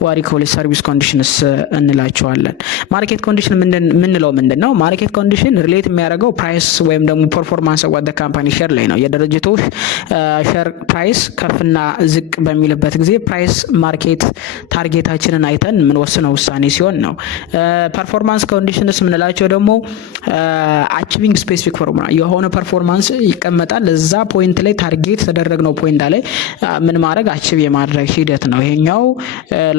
ዋሪ ኮሊቲ ሰርቪስ ኮንዲሽንስ እንላቸዋለን። ማርኬት ኮንዲሽን ምንለው ምንድነው? ማርኬት ኮንዲሽን ሪሌት የሚያደርገው ፕራይስ ወይም ደግሞ ፐርፎርማንስ ወደ ካምፓኒ ሼር ላይ ነው። የድርጅቱ ሼር ፕራይስ ከፍና ዝቅ በሚልበት ጊዜ ፕራይስ ማርኬት ታርጌታችንን አይተን የምንወስነው ውሳኔ ሲሆን ነው። ፐርፎርማንስ ኮንዲሽንስ ምንላቸው ደግሞ አቺቪንግ ስፔሲፊክ ፎርሙላ የሆነ ፐርፎርማንስ ይቀመጣል። እዛ ፖይንት ላይ ታርጌት ተደረግነው ፖይንት ላይ ምን ማድረግ አቺቭ የማድረግ ሂደት ነው። ይሄኛው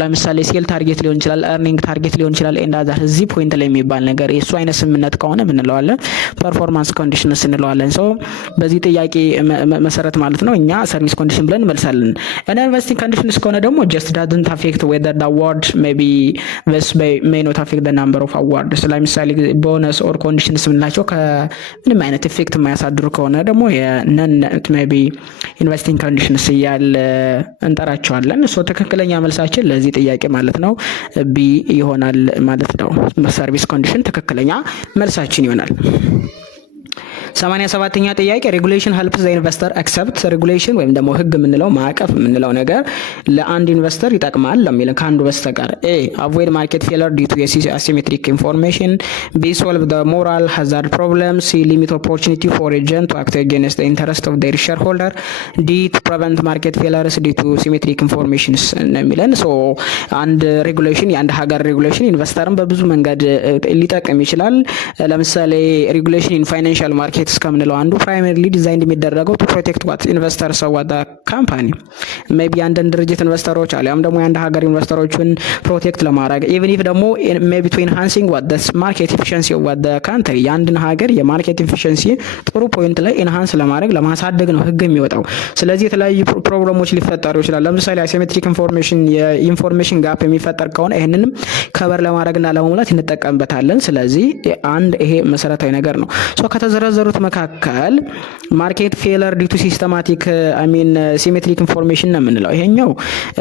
ለምሳሌ ሴል ታርጌት ሊሆን ይችላል፣ ኤርኒንግ ታርጌት ሊሆን ይችላል። ኤንዳዛር እዚህ ፖይንት ላይ የሚባል ነገር የሱ አይነት ስምምነት ከሆነ ምን እንለዋለን? ፐርፎርማንስ ኮንዲሽንስ እንለዋለን። ሶ በዚህ ጥያቄ መሰረት ማለት ነው እኛ ሰርቪስ ኮንዲሽን ብለን እንመልሳለን። እና ኢንቨስቲንግ ኮንዲሽንስ ከሆነ ደግሞ just doesn't affect whether the award maybe this may not affect the number of awards። ለምሳሌ ቦነስ ኦር ኮንዲሽንስ ምንላቸው ከምንም አይነት ኢፌክት የማያሳድሩ ከሆነ ደግሞ የነን ሜቢ ኢንቨስቲንግ ኮንዲሽንስ እያል እንጠራቸዋለን። ሶ ትክክለኛ መልሳችን ለዚህ ጥያቄ ማለት ነው ቢ ይሆናል ማለት ነው። ሰርቪስ ኮንዲሽን ትክክለኛ መልሳችን ይሆናል። 87ኛ ጥያቄ ሬጉሌሽን ሄልፕስ ዘ ኢንቨስተር አክሰፕት ሬጉሌሽን ወይም ደግሞ ህግ የምንለው ማዕቀፍ የምንለው ነገር ለአንድ ኢንቨስተር ይጠቅማል ለሚል ከአንዱ በስተቀር ኤ አቮይድ ማርኬት ፌለር ዲው ቱ አሲሜትሪክ ኢንፎርሜሽን፣ ቢ ሶልቭ ዘ ሞራል ሃዛርድ ፕሮብለም፣ ሲ ሊሚት ኦፖርቹኒቲ ፎር ኤጀንት ቱ አክት አጌንስት ዘ ኢንተረስት ኦፍ ዴር ሼር ሆልደር፣ ዲ ቱ ፕሪቨንት ማርኬት ፌለርስ ዲው ቱ ሲሜትሪክ ኢንፎርሜሽንስ ነው የሚለን። ሶ አንድ ሬጉሌሽን የአንድ ሀገር ሬጉሌሽን ኢንቨስተርን በብዙ መንገድ ሊጠቅም ይችላል። ለምሳሌ ሬጉሌሽን ኢን ፋይናንሻል ማርኬት እስከምንለው አንዱ ፕራይመሪሊ ዲዛይን የሚደረገው ቱ ፕሮቴክት ዋት ኢንቨስተርስ ዋት ካምፓኒ ሜቢ አንድን ድርጅት ኢንቨስተሮች አሊያም ደግሞ የአንድ ሀገር ኢንቨስተሮችን ፕሮቴክት ለማድረግ ኢቭን ኢፍ ደግሞ ሜቢ ቱ ኢንሃንሲንግ ዋት ዘ ማርኬት ኤፊሺየንሲ ዋት ዘ ካንትሪ የአንድን ሀገር የማርኬት ኤፊሺየንሲ ጥሩ ፖይንት ላይ ኢንሃንስ ለማድረግ ለማሳደግ ነው ህግ የሚወጣው። ስለዚህ የተለያዩ ፕሮብለሞች ሊፈጠሩ ይችላል። ለምሳሌ አሲሜትሪክ ኢንፎርሜሽን የኢንፎርሜሽን ጋፕ የሚፈጠር ከሆነ ይሄንንም ከበር ለማድረግና ለመሙላት እንጠቀምበታለን። ስለዚህ አንድ ይሄ መሰረታዊ ነገር ነው። ሶ ከተዘረዘሩ መካከል ማርኬት ፌለር ዲቱ ሲስተማቲክ ሲሜትሪክ ኢንፎርሜሽን ነው የምንለው። ይሄኛው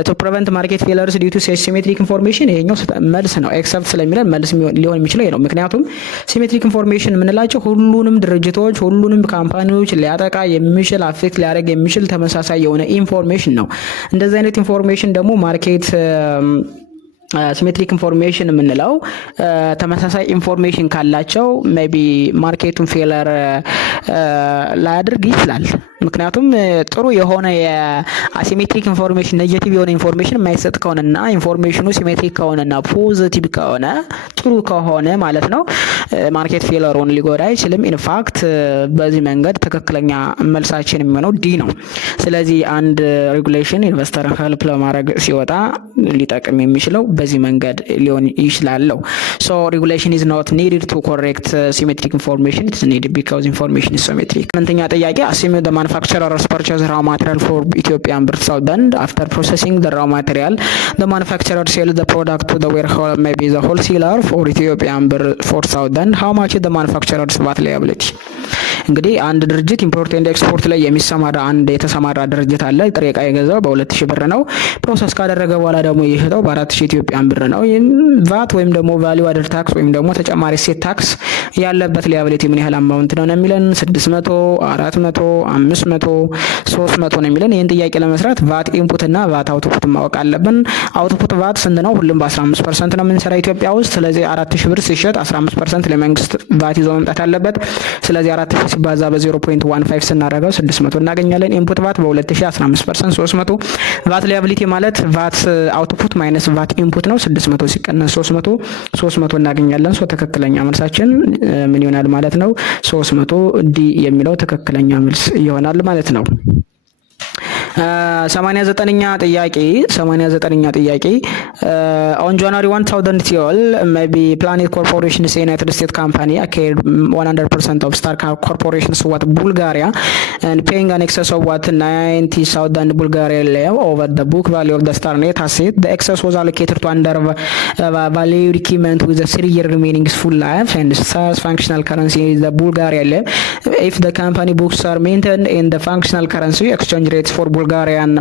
ቱ ፕሪቨንት ማርኬት ፌለርስ ዲቱ ሲሜትሪክ ኢንፎርሜሽን ይሄኛው መልስ ነው። ኤክሰፕት ስለሚለን መልስ ሊሆን የሚችለው ይሄ ነው። ምክንያቱም ሲሜትሪክ ኢንፎርሜሽን የምንላቸው ሁሉንም ድርጅቶች ሁሉንም ካምፓኒዎች ሊያጠቃ የሚችል አፌክት ሊያደርግ የሚችል ተመሳሳይ የሆነ ኢንፎርሜሽን ነው። እንደዚህ አይነት ኢንፎርሜሽን ደግሞ ማርኬት ሲሜትሪክ ኢንፎርሜሽን የምንለው ተመሳሳይ ኢንፎርሜሽን ካላቸው ሜቢ ማርኬቱን ፌለር ላያደርግ ይችላል። ምክንያቱም ጥሩ የሆነ የአሲሜትሪክ ኢንፎርሜሽን ኔጌቲቭ የሆነ ኢንፎርሜሽን የማይሰጥ ከሆነና ኢንፎርሜሽኑ ሲሜትሪክ ከሆነና ፖዚቲቭ ከሆነ ጥሩ ከሆነ ማለት ነው ማርኬት ፌለሩን ሊጎዳ አይችልም። ኢንፋክት በዚህ መንገድ ትክክለኛ መልሳችን የሚሆነው ዲ ነው። ስለዚህ አንድ ሬጉሌሽን ኢንቨስተር ሄልፕ ለማድረግ ሲወጣ ሊጠቅም የሚችለው በዚህ መንገድ ሊሆን ይችላል። so regulation is not needed to correct symmetric information, it's needed because information is symmetric. ስምንተኛ ጥያቄ assume the manufacturers purchase raw material for Ethiopian birr southern. After processing the raw material, the manufacturer sells the product to the warehouse, maybe the wholesaler for Ethiopian birr for southern. How much is the manufacturer's VAT liability? እንግዲህ አንድ ድርጅት ኢምፖርት ኤንድ ኤክስፖርት ላይ የሚሰማራ አንድ የተሰማራ ድርጅት አለ። ጥሬ ዕቃ የገዛው በ2000 ብር ነው። ፕሮሰስ ካደረገ በኋላ ደግሞ ይሄው በ4000 ኢትዮጵያን ብር ነው። ቫት ወይም ደግሞ ቫልዩ አደድ ታክስ ወይም ደግሞ ተጨማሪ ሴት ታክስ ያለበት ሊያቢሊቲ ምን ያህል አማውንት ነው የሚለን 600፣ 400፣ 500፣ 300 ነው የሚለን። ይሄን ጥያቄ ለመስራት ቫት ኢንፑት እና ቫት አውትፑት ማወቅ አለብን። አውትፑት ቫት ስንት ነው? ሁሉም በ15% ነው የምንሰራ ኢትዮጵያ ውስጥ። ስለዚህ 4000 ብር ሲሸጥ 15% ለመንግስት ቫት ይዞ መምጣት አለበት። ስለዚህ 4000 ሲባዛ በ0.15 ስናደርገው 600 እናገኛለን። ኢንፑት ቫት በ2000 15% 300። ቫት ሊያቢሊቲ ማለት ቫት አውትፑት ማይነስ ቫት ኢንፑት ነው። 600 ሲቀነስ 300 እናገኛለን። ትክክለኛ መልሳችን ምን ይሆናል ማለት ነው? 300 ዲ የሚለው ትክክለኛ መልስ ይሆናል ማለት ነው። 89ኛ ጥያቄ on January 2012 maybe Planet Corporation is a United States company acquired 100% of Star Corporation's what Bulgaria and paying an excess of what 90,000 Bulgarian lev over the book value of the Star net asset. The excess was allocated to under value document with a 3-year remaining full life and Star's functional currency is the Bulgarian lev. If the company books are maintained in the functional currency, exchange rates for Bulgarian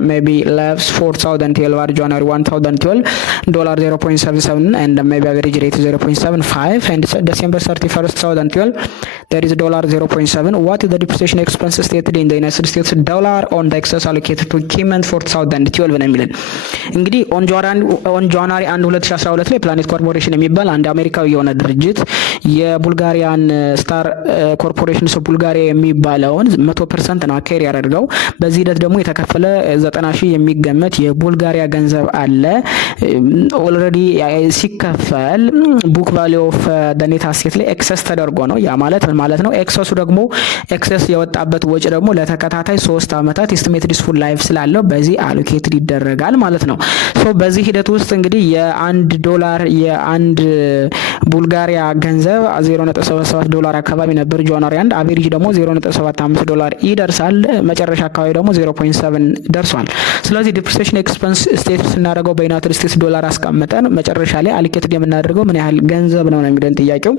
maybe levs 4012 or January 2012 $0.77 and maybe average rate 0.75 and December 31st 2012 there is $0.7. What is the depreciation expense stated in the United States dollar on the excess allocated to equipment for 2012 ነው የሚለን። እንግዲህ on January 1 2012 ላይ ፕላኔት ኮርፖሬሽን የሚባል አንድ አሜሪካዊ የሆነ ድርጅት የቡልጋሪያን ስታር ኮርፖሬሽን ቡልጋሪያ የሚባለውን 100% ነው አካሪ ያደርገው። በዚህ ሂደት ደግሞ የተከፈለ 90,000 የሚገመት የቡልጋሪያ ገንዘብ አለ። ኦልሬዲ ሲከፈል ቡክ ቫልዩ ኦፍ ዘ ኔት አሴት ላይ ኤክሰስ ተደርጎ ነው። ያ ማለት ምን ማለት ነው? ኤክሰሱ ደግሞ ኤክሰስ የወጣበት ወጪ ደግሞ ለተከታታይ 3 አመታት ኤስቲሜትድ ዩዝፉል ላይፍ ስላለው በዚህ አሎኬትድ ይደረጋል ማለት ነው። ሶ በዚህ ሂደት ውስጥ እንግዲህ $1 የአንድ ቡልጋሪያ ገንዘብ $0.77 አካባቢ ነበር ጃንዋሪ 1 አቬሬጅ ደግሞ $0.75 ይደርሳል። መጨረሻ አካባቢ ደግሞ 0.7 ደርሷል። ስለዚህ ዲፕሪሲዬሽን ኤክስፔንስ ስቴት ስናደርገው በዩናይትድ ስቴትስ ዶላር አስቀምጠን መጨረሻ ላይ አሎኬትድ የምናደርገው ምን ያህል ገንዘብ ነው የሚለን ጥያቄው።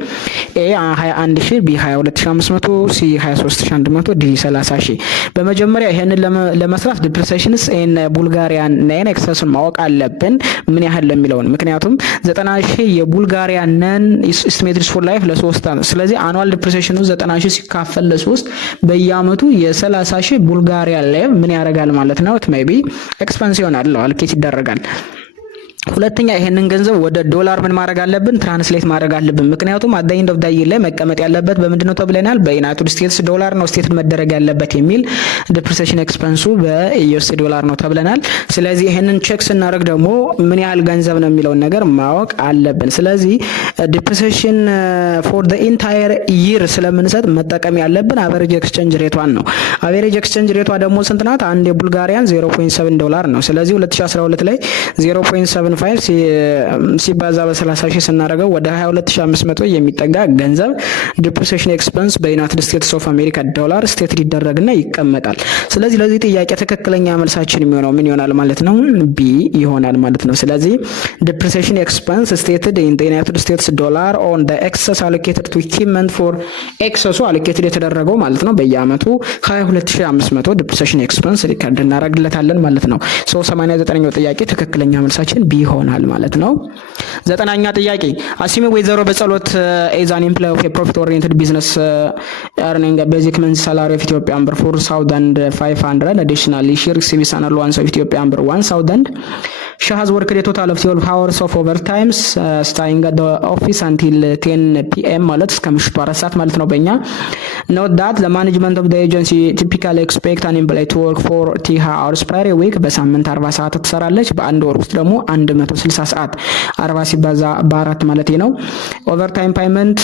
ኤ 21000፣ ቢ 22500፣ ሲ 23100፣ ዲ 30000። በመጀመሪያ ይሄንን ለመስራት ዲፕሪሲዬሽንስ ኢን ቡልጋሪያን ነን ኤክሰሱን ማወቅ አለብን ምን ያህል ለሚለውን። ምክንያቱም 90,000 የቡልጋሪያ ነን ኤስቲሜትድ ፎር ላይፍ ለ3 አመት። ስለዚህ አኑዋል ዲፕሪሲዬሽኑ 90,000 ሲካፈል ለ3 በየአመቱ የ30,000 ቡልጋሪያ ላይ ምን ያደርጋል ማለት ነው? ሜቢ ኤክስፐንስ ይሆናል አልኬት ይደረጋል። ሁለተኛ ይሄንን ገንዘብ ወደ ዶላር ምን ማድረግ አለብን? ትራንስሌት ማድረግ አለብን። ምክንያቱም አት ዘ ኤንድ ኦፍ ዘ ይር ላይ መቀመጥ ያለበት በምንድነው ተብለናል? በዩናይትድ ስቴትስ ዶላር ነው ስቴት መደረግ ያለበት የሚል ዲፕሪሲዬሽን ኤክስፐንሱ በዩኤስ ዶላር ነው ተብለናል። ስለዚህ ይሄንን ቼክ ስናደርግ ደግሞ ምን ያህል ገንዘብ ነው የሚለውን ነገር ማወቅ አለብን። ስለዚህ ዲፕሪሲዬሽን ፎር ዘ ኢንታየር ይር ስለምንሰጥ መጠቀም ያለብን አቨሬጅ ኤክስቼንጅ ሬቷን ነው። አቨሬጅ ኤክስቼንጅ ሬቷ ደግሞ ስንት ናት? አንድ የቡልጋሪያን $0.7 ነው። ስለዚህ 2012 ላይ 0.7 ሲባዛ በ30,000 ስናደርገው ወደ 22500 የሚጠጋ ገንዘብ ዲፕሪሲዬሽን ኤክስፐንስ በዩናይትድ ስቴትስ ኦፍ አሜሪካ ዶላር ስቴት ሊደረግና ይቀመጣል። ስለዚህ ለዚህ ጥያቄ ትክክለኛ መልሳችን የሚሆነው ምን ይሆናል ማለት ነው? ቢ ይሆናል ማለት ነው። ስለዚህ ዲፕሪሲዬሽን ኤክስፐንስ ስቴትድ ኢን ዘ ዩናይትድ ስቴትስ ዶላር ኦን ዘ ኤክሰስ አሎኬትድ ቱ ኢኩዊፕመንት ፎር ኤክሰሱ አሎኬትድ የተደረገው ማለት ነው በየአመቱ 22500 ዲፕሪሲዬሽን ኤክስፐንስ ሪከርድ እናደርግለታለን ማለት ነው። 89ኛው ጥያቄ ትክክለኛ መልሳችን ቢ ይሆናል ማለት ነው። 90ኛ ጥያቄ አሲሚ ወይዘሮ በጸሎት ኢዝ አን ኤምፕሎይ ኦፍ ኤ ፕሮፊት ኦሪየንትድ ቢዝነስ earning a basic monthly salary of Ethiopian birr 4,500 additionally she receives an allowance of Ethiopian birr 1,000. She has worked a total of 12 hours of overtime staying at the office until 10 p.m. ማለት እስከ ምሽቱ 4 ሰዓት ማለት ነው በእኛ። Note that the management of the agency typically expect an employee to work 40 hours per week በሳምንት 40 ሰዓት ትሰራለች። በአንድ ወር ውስጥ ደግሞ 160 ሰዓት 40 ሲባዛ በ4 ማለት ነው። ኦቨርታይም ፔመንት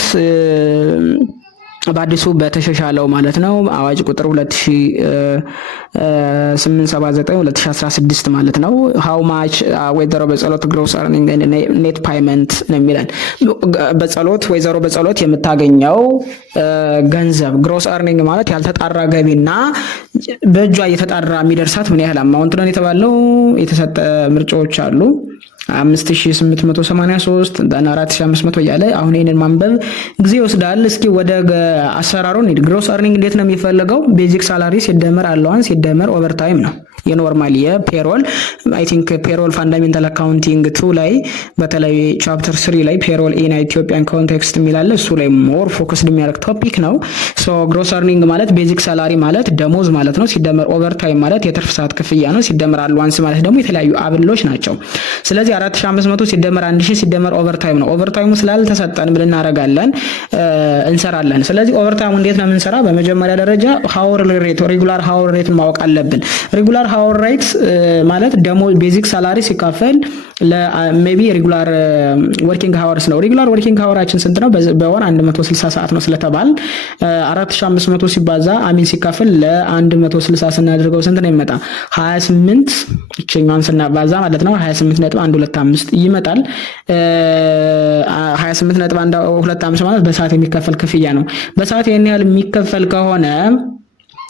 በአዲሱ በተሻሻለው ማለት ነው አዋጅ ቁጥር 2879/2016 ማለት ነው how much ወይዘሮ በጸሎት gross earning and net payment ነው የሚለን። ወይዘሮ በጸሎት የምታገኘው ገንዘብ gross earning ማለት ያልተጣራ ገቢና በእጇ እየተጣራ የሚደርሳት ምን ያህል አማውንት ነው የተባለው። የተሰጠ ምርጫዎች አሉ 5883 እና 4500 እያለ አሁን ይሄንን ማንበብ ጊዜ ይወስዳል። እስኪ ወደ አሰራሩ እንሂድ። ግሮስ earning እንዴት ነው የሚፈልገው? ቤዚክ ሳላሪ ሲደመር አላዋንስ ሲደመር ኦቨርታይም ነው። የኖርማል የፔሮል አይ ቲንክ ፔሮል ፋንዳሜንታል አካውንቲንግ 2 ላይ በተለይ ቻፕተር 3 ላይ ፔሮል ኢን ኢትዮጵያን ኮንቴክስት የሚላለ እሱ ላይ ሞር ፎከስድ የሚያደርግ ቶፒክ ነው። ሶ ግሮስ earning ማለት ቤዚክ ሳላሪ ማለት ደሞዝ ማለት ነው። ሲደመር ኦቨርታይም ማለት የትርፍ ሰዓት ክፍያ ነው። ሲደመር አላዋንስ ማለት ደግሞ የተለያዩ አብሎች ናቸው። ስለዚህ 4500 ሲደመር 1000 ሲደመር ኦቨርታይም ነው። ኦቨርታይሙ ስላልተሰጠን ምን እናደርጋለን? እንሰራለን። ስለዚህ ኦቨርታይሙ እንዴት ነው የምንሰራ? በመጀመሪያ ደረጃ ሃወር ሬት ሬጉላር ሃወር ሬት ማወቅ አለብን። ሬጉላር ሃወር ሬት ማለት ደግሞ ቤዚክ ሳላሪ ሲካፈል ለሜቢ ሬጉላር ወርኪንግ ሃወርስ ነው። ሬጉላር ወርኪንግ ሃወራችን ስንት ነው? በወር 160 ሰዓት ነው ስለተባል 4500 ሲባዛ ሲካፈል ለ160 ስናደርገው ስንት ነው ይመጣ? 28 እቺኛውን ስናባዛ ማለት ነው 28.125 ይመጣል። 28.125 ማለት በሰዓት የሚከፈል ክፍያ ነው። በሰዓት ይሄን ያህል የሚከፈል ከሆነ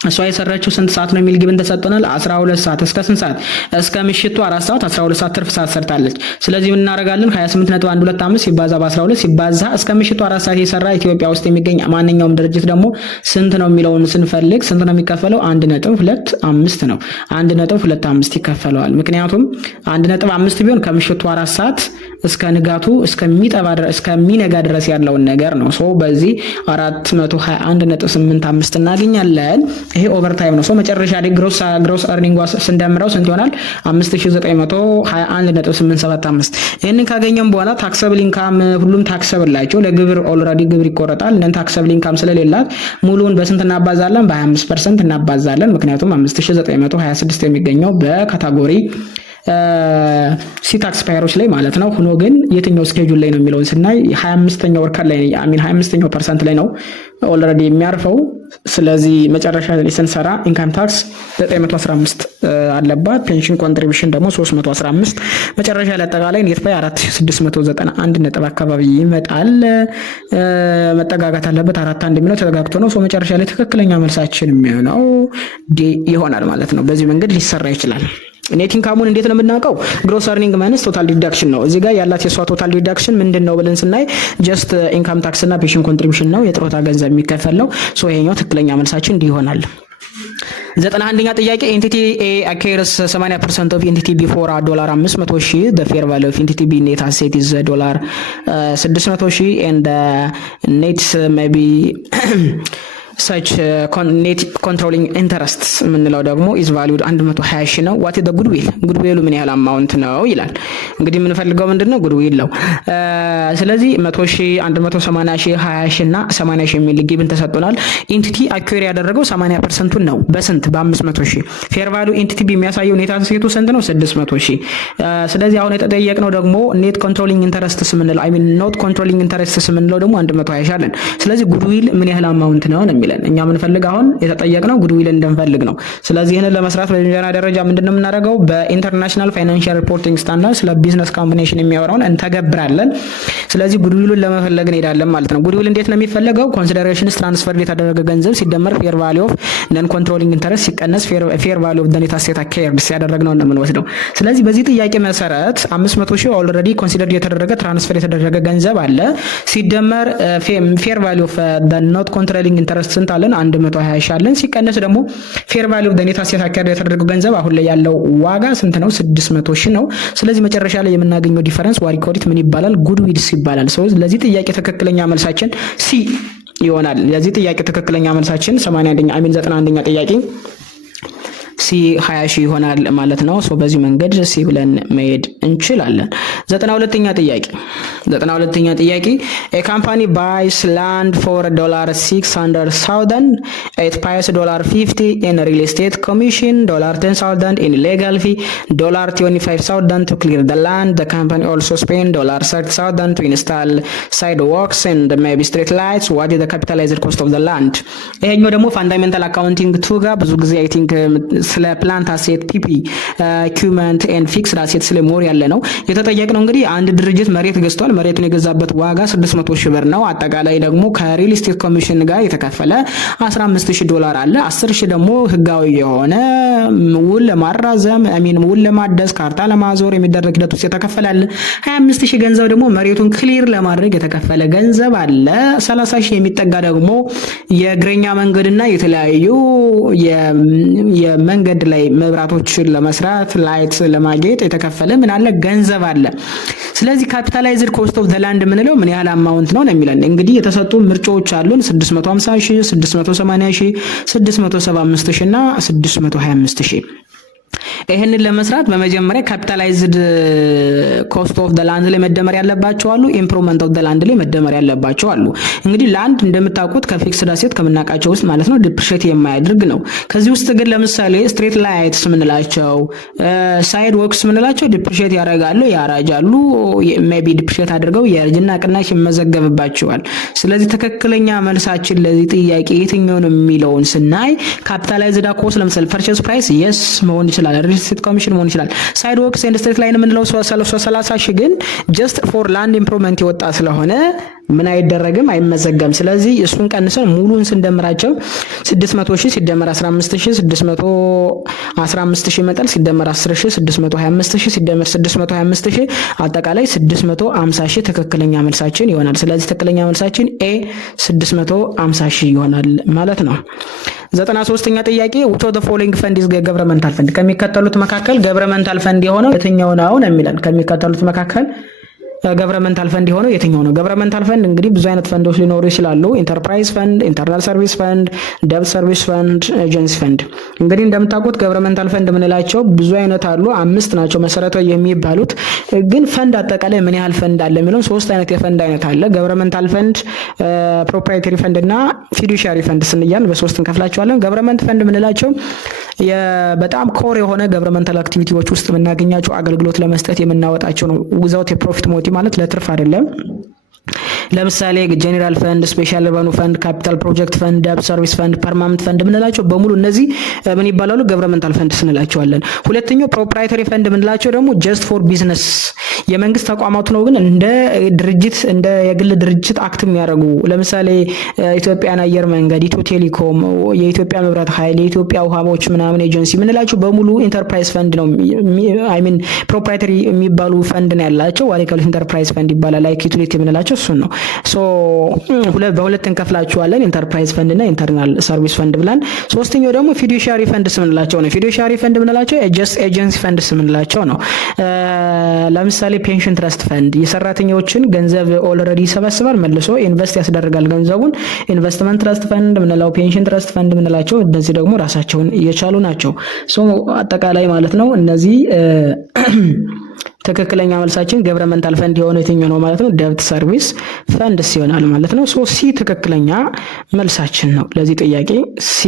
እሷ የሰራችው ስንት ሰዓት ነው የሚል ግብን ተሰጥቶናል? 12 ሰዓት። እስከ ስንት ሰዓት? እስከ ምሽቱ 4 ሰዓት 12 ሰዓት ትርፍ ሰዓት ሰርታለች። ስለዚህ ምን እናደርጋለን? 28.125 ሲባዛ በ12 ሲባዛ እስከ ምሽቱ 4 ሰዓት የሰራ ኢትዮጵያ ውስጥ የሚገኝ ማንኛውም ድርጅት ደግሞ ስንት ነው የሚለውን ስንፈልግ ስንት ነው የሚከፈለው? 1.25 ነው። 1.25 ይከፈለዋል። ምክንያቱም 1.5 ቢሆን ከምሽቱ 4 ሰዓት እስከ ንጋቱ እስከሚነጋ ድረስ ያለውን ነገር ነው። ሶ በዚህ 421.85 እናገኛለን። ይሄ ኦቨርታይም ነው። ሶ መጨረሻ ላይ ግሮስ earning ስንደምረው ስንት ይሆናል? 5921.875። ይሄንን ካገኘን በኋላ ታክሰብል ኢንካም ሁሉም ታክሰብል ናቸው። ለግብር ኦልሬዲ ግብር ይቆረጣል። ነን ታክሰብል ኢንካም ስለሌላት ሙሉውን በስንት እናባዛለን? በ25% እናባዛለን። ምክንያቱም 5926 የሚገኘው በካታጎሪ ሲታክስ ፓየሮች ላይ ማለት ነው። ሆኖ ግን የትኛው ስኬጁል ላይ ነው የሚለውን ስናይ 25ኛው ወርከር ላይ 25ኛው ፐርሰንት ላይ ነው ኦልሬዲ የሚያርፈው። ስለዚህ መጨረሻ ላይ ስንሰራ ኢንካም ታክስ 915 አለባት፣ ፔንሽን ኮንትሪቢዩሽን ደግሞ 315፣ መጨረሻ ላይ አጠቃላይ ኔት ፓይ 4691 ነጥብ አካባቢ ይመጣል። መጠጋጋት አለበት 41 የሚለው ተጠጋግቶ ነው። ሶ መጨረሻ ላይ ትክክለኛ መልሳችን የሚሆነው ዲ ይሆናል ማለት ነው። በዚህ መንገድ ሊሰራ ይችላል። ኔት ኢንካሙን እንዴት ነው የምናውቀው? ግሮስ earning ማይነስ ቶታል ዲዳክሽን ነው። እዚህ ጋር ያላት የሷ ቶታል ዲዳክሽን ምንድነው ብለን ስናይ ጀስት ኢንካም ታክስ እና ፔንሽን ኮንትሪቢዩሽን ነው፣ የጥሮታ ገንዘብ የሚከፈል ነው። ሶ ይሄኛው ትክክለኛ መልሳችን እንዲህ ይሆናል። 91ኛ ጥያቄ ኤንቲቲ ኤ acquires 80% of entity before $500,000 the fair value of entity B net asset is $600,000 and net maybe such net controlling interests ምንለው ደግሞ is valued 120 ነው። what is the goodwill? goodwill ምን ያህል አማውንት ነው ይላል። እንግዲህ የምንፈልገው ምንድነው? goodwill ነው። ስለዚህ 100,000 180,000 20,000 እና 80,000 የሚል ጊብን ተሰጥቶናል። ኢንቲቲ አኩዌር ያደረገው 80% ነው። በስንት? በ500,000። ፌር ቫልዩ ኢንቲቲ የሚያሳየው ኔት አሴቱ ስንት ነው? 600,000። ስለዚህ አሁን የተጠየቅነው ደግሞ ኔት ኮንትሮሊንግ ኢንተረስትስ ምንለው ኖት ኮንትሮሊንግ ኢንተረስትስ ምንለው ደግሞ 120 አለን። ስለዚህ goodwill ምን ያህል አማውንት ነው ነው እኛ ምንፈልግ አሁን የተጠየቅነው ጉድዊል እንደምፈልግ ነው። ስለዚህ ይሄንን ለመስራት በመጀመሪያ ደረጃ ምንድነው የምናደርገው? በኢንተርናሽናል ፋይናንሻል ሪፖርቲንግ ስታንዳርድ ስለ ቢዝነስ ኮምቢኔሽን የሚያወራውን እንተገብራለን። ስለዚህ ጉድዊሉን ለመፈለግ እንሄዳለን ማለት ነው። ጉድዊል እንዴት ነው የሚፈለገው? ኮንሲደሬሽንስ ትራንስፈርድ የተደረገ ገንዘብ ሲደመር ፌር ቫልዩ ኦፍ ነን ኮንትሮሊንግ ኢንተረስት ሲቀነስ ፌር ቫልዩ ኦፍ ኔት አሴት አካየርድ ሲያደረግነው ነው የምንወስደው። ስለዚህ በዚህ ጥያቄ መሰረት 500,000 ኦልሬዲ ኮንሲደርድ የተደረገ ትራንስፈር የተደረገ ገንዘብ አለ ሲደመር ፌር ቫልዩ ኦፍ ኖት ኮንትሮሊንግ ኢንተረስት ስንት አለን? 120 አለን። ሲቀነስ ደግሞ ፌር ቫልዩ ኦፍ ኔት አሴት አካየርድ የተደረገው ገንዘብ አሁን ላይ ያለው ዋጋ ስንት ነው? 600,000 ነው። ስለዚህ መጨረሻ ላይ የምናገኘው ዲፈረንስ ዋሪ ኮዲት ምን ይባላል? ጉድዊል ይባላል። ለዚህ ጥያቄ ትክክለኛ መልሳችን ሲ ይሆናል። ለዚህ ጥያቄ ትክክለኛ መልሳችን 91ኛ ጥያቄ ሲ 20 ሺህ ይሆናል ማለት ነው። ሶ በዚህ መንገድ ሲ ብለን መሄድ እንችላለን። 92ኛ ጥያቄ a company buys land for $600,000 it pays $50 in real estate commission, $10,000 in legal fee, $25,000 to clear the land. The company also spend $30,000 to install sidewalks and maybe street lights. What is the capitalized cost of the land? ይሄኛው ደግሞ ፋንዳሜንታል አካውንቲንግ 2 ጋር ብዙ ጊዜ አይ ቲንክ ስለ ፕላንት አሴት ፒፒ ኢኩዊፕመንት ኤንድ ፊክስድ አሴት ስለ ሞር ያለ ነው የተጠየቅነው። እንግዲህ አንድ ድርጅት መሬት ገዝቷል። መሬቱን የገዛበት ዋጋ 600 ሺህ ብር ነው። አጠቃላይ ደግሞ ከሪል ስቴት ኮሚሽን ጋር የተከፈለ $15,000 አለ። 10,000 ደግሞ ህጋዊ የሆነ ውል ለማራዘም ውል ለማደስ ካርታ ለማዞር የሚደረግ ሂደት ውስጥ የተከፈለ 25,000 ገንዘብ ደግሞ መሬቱን ክሊር ለማድረግ የተከፈለ ገንዘብ አለ። 30,000 የሚጠጋ ደግሞ የእግረኛ መንገድና የተለያዩ የመንገድ ላይ መብራቶችን ለመስራት ላይት ለማጌጥ የተከፈለ ምን አለ ገንዘብ አለ። ስለዚህ ካፒታላይዝድ ኮስት ኦፍ ዘ ላንድ ምንለው ምን ያህል አማውንት ነው የሚለን። እንግዲህ የተሰጡ ምርጫዎች አሉን 650,000፣ 680,000፣ 675,000 እና 625,000። ይሄንን ለመስራት በመጀመሪያ ካፒታላይዝድ ኮስት ኦፍ ዘ ላንድ ላይ መደመር ያለባቸው አሉ፣ ኢምፕሩቭመንት ኦፍ ዘ ላንድ ላይ መደመር ያለባቸው አሉ። እንግዲህ ላንድ እንደምታውቁት ከፊክስድ አሴት ከምናቃቸው ውስጥ ማለት ነው ዲፕሪሺየት የማያደርግ ነው። ከዚህ ውስጥ ግን ለምሳሌ ስትሪት ላይትስ ምንላቸው፣ ሳይድ ወክስ ምንላቸው ዲፕሪሺየት ያደርጋሉ፣ ያራጃሉ፣ ሜቢ ዲፕሪሺየት አድርገው የእርጅና ቅናሽ ይመዘገብባቸዋል። ስለዚህ ትክክለኛ መልሳችን ለዚህ ጥያቄ የትኛው ነው የሚለውን ስናይ ካፒታላይዝድ ኮስት ለምሳሌ ፐርቼዝ ፕራይስ የስ መሆን ይችላል፣ ሪል ስቴት ኮሚሽን መሆን ይችላል። ሳይድ ወክስ ኤንድ ስትሪት ላይን የምንለው 30,000 ግን ጀስት ፎር ላንድ ኢምፕሩቭመንት የወጣ ስለሆነ ምን አይደረግም፣ አይመዘገም። ስለዚህ እሱን ቀንሰን ሙሉን ስንደምራቸው 600,000 ሲደመር 15,000 615,000 መጠን ሲደመር 10,000 625,000 ሲደመር 625,000 አጠቃላይ 650,000 ትክክለኛ መልሳችን ይሆናል። ስለዚህ ትክክለኛ መልሳችን ኤ 650,000 ይሆናል ማለት ነው። 93ኛ ጥያቄ which of the following fund is governmental fund? ከሚከተሉት መካከል governmental fund የሆነው የትኛው ነው የሚለን። ከሚከተሉት መካከል ገቨርንመንታል ፈንድ የሆነው የትኛው ነው? ገቨርንመንታል ፈንድ እንግዲህ ብዙ አይነት ፈንዶች ሊኖሩ ይችላሉ። ኢንተርፕራይዝ ፈንድ፣ ኢንተርናል ሰርቪስ ፈንድ፣ ደብት ሰርቪስ ፈንድ፣ ኤጀንሲ ፈንድ። እንግዲህ እንደምታውቁት ገቨርንመንታል ፈንድ የምንላቸው ብዙ አይነት አሉ። 5 ናቸው መሰረታዊ የሚባሉት። ግን ፈንድ አጠቃላይ ምን ያህል ፈንድ አለ የሚለው 3 አይነት የፈንድ አይነት አለ። ገቨርንመንታል ፈንድ፣ ፕሮፕራይተሪ ፈንድ እና ፊዱሻሪ ፈንድ ስንያል በ3 እንከፍላቸዋለን። ገቨርንመንት ፈንድ የምንላቸው በጣም ኮር የሆነ ገቨርንመንታል አክቲቪቲዎች ውስጥ የምናገኛቸው አገልግሎት ለመስጠት የምናወጣቸው ነው። ዊዛውት የፕሮፊት ሞቲቭ ማለት ለትርፍ አይደለም። ለምሳሌ ጄኔራል ፈንድ፣ ስፔሻል ሪቨኑ ፈንድ፣ ካፒታል ፕሮጀክት ፈንድ፣ ደብ ሰርቪስ ፈንድ፣ ፐርማነንት ፈንድ ምንላቸው በሙሉ እነዚህ ምን ይባላሉ? ገቨርንመንታል ፈንድ ስንላቸዋለን። ሁለተኛው ፕሮፕራይተሪ ፈንድ ምንላቸው ደግሞ ጀስት ፎር ቢዝነስ የመንግስት ተቋማቱ ነው፣ ግን እንደ ድርጅት እንደ የግል ድርጅት አክት የሚያደርጉ ለምሳሌ ኢትዮጵያን አየር መንገድ፣ ኢትዮ ቴሌኮም፣ የኢትዮጵያ መብራት ኃይል፣ የኢትዮጵያ ውሃዎች ምናምን ኤጀንሲ ምንላቸው በሙሉ ኢንተርፕራይዝ ፈንድ ነው። አይ ሚን ፕሮፕራይተሪ የሚባሉ ፈንድ ነው ያላቸው። ዋሪካል ኢንተርፕራይዝ ፈንድ ይባላል። ላይክ ዩቲሊቲ የምንላቸው እሱን ነው። ሶ በሁለት እንከፍላቸዋለን፣ ኢንተርፕራይዝ ፈንድ እና ኢንተርናል ሰርቪስ ፈንድ ብለን። ሶስተኛው ደግሞ ፊዱሻሪ ፈንድ ስምንላቸው ነው። ፊዱሻሪ ፈንድ ምንላቸው ኤጀንሲ ፈንድ ስምንላቸው ነው። ለምሳሌ ፔንሽን ትረስት ፈንድ የሰራተኞችን ገንዘብ ኦልሬዲ ይሰበስባል፣ መልሶ ኢንቨስት ያስደርጋል ገንዘቡን። ኢንቨስትመንት ትረስት ፈንድ ምንለው፣ ፔንሽን ትረስት ፈንድ ምንላቸው እነዚህ ደግሞ ራሳቸውን እየቻሉ ናቸው። ሶ አጠቃላይ ማለት ነው እነዚህ ትክክለኛ መልሳችን ገቨርንመንታል ፈንድ የሆነው የትኛው ነው ማለት ነው? ደብት ሰርቪስ ፈንድ ይሆናል ማለት ነው። ሶ ሲ ትክክለኛ መልሳችን ነው ለዚህ ጥያቄ። ሲ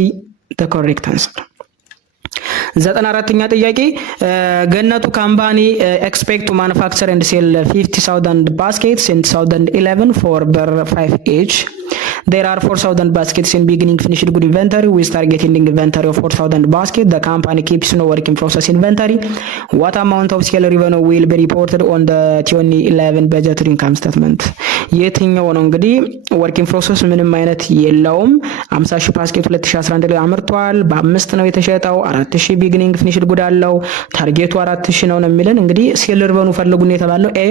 the correct answer። 94ኛ ጥያቄ ገነቱ ካምፓኒ expect to manufacture and sell 50,000 baskets in 2011 for per 5 each. There are 4,000 baskets in beginning finished good inventory with target ending inventory of 4,000 baskets. The company keeps no work in process inventory. What amount of sale revenue will be reported on the 2011 budget income statement? የትኛው ነው እንግዲህ ወርኪንግ ፕሮሰስ ምንም አይነት የለውም። 50,000 ባስኬት 2011 ላይ አምርቷል። በ5 ነው የተሸጠው። 4,000 ቢግኒንግ ፊኒሽድ ጉድ አለው። ታርጌቱ 4,000 ነው የሚለን። እንግዲህ ሴል ሪቨኑ ፈልጉን የተባለው ኤ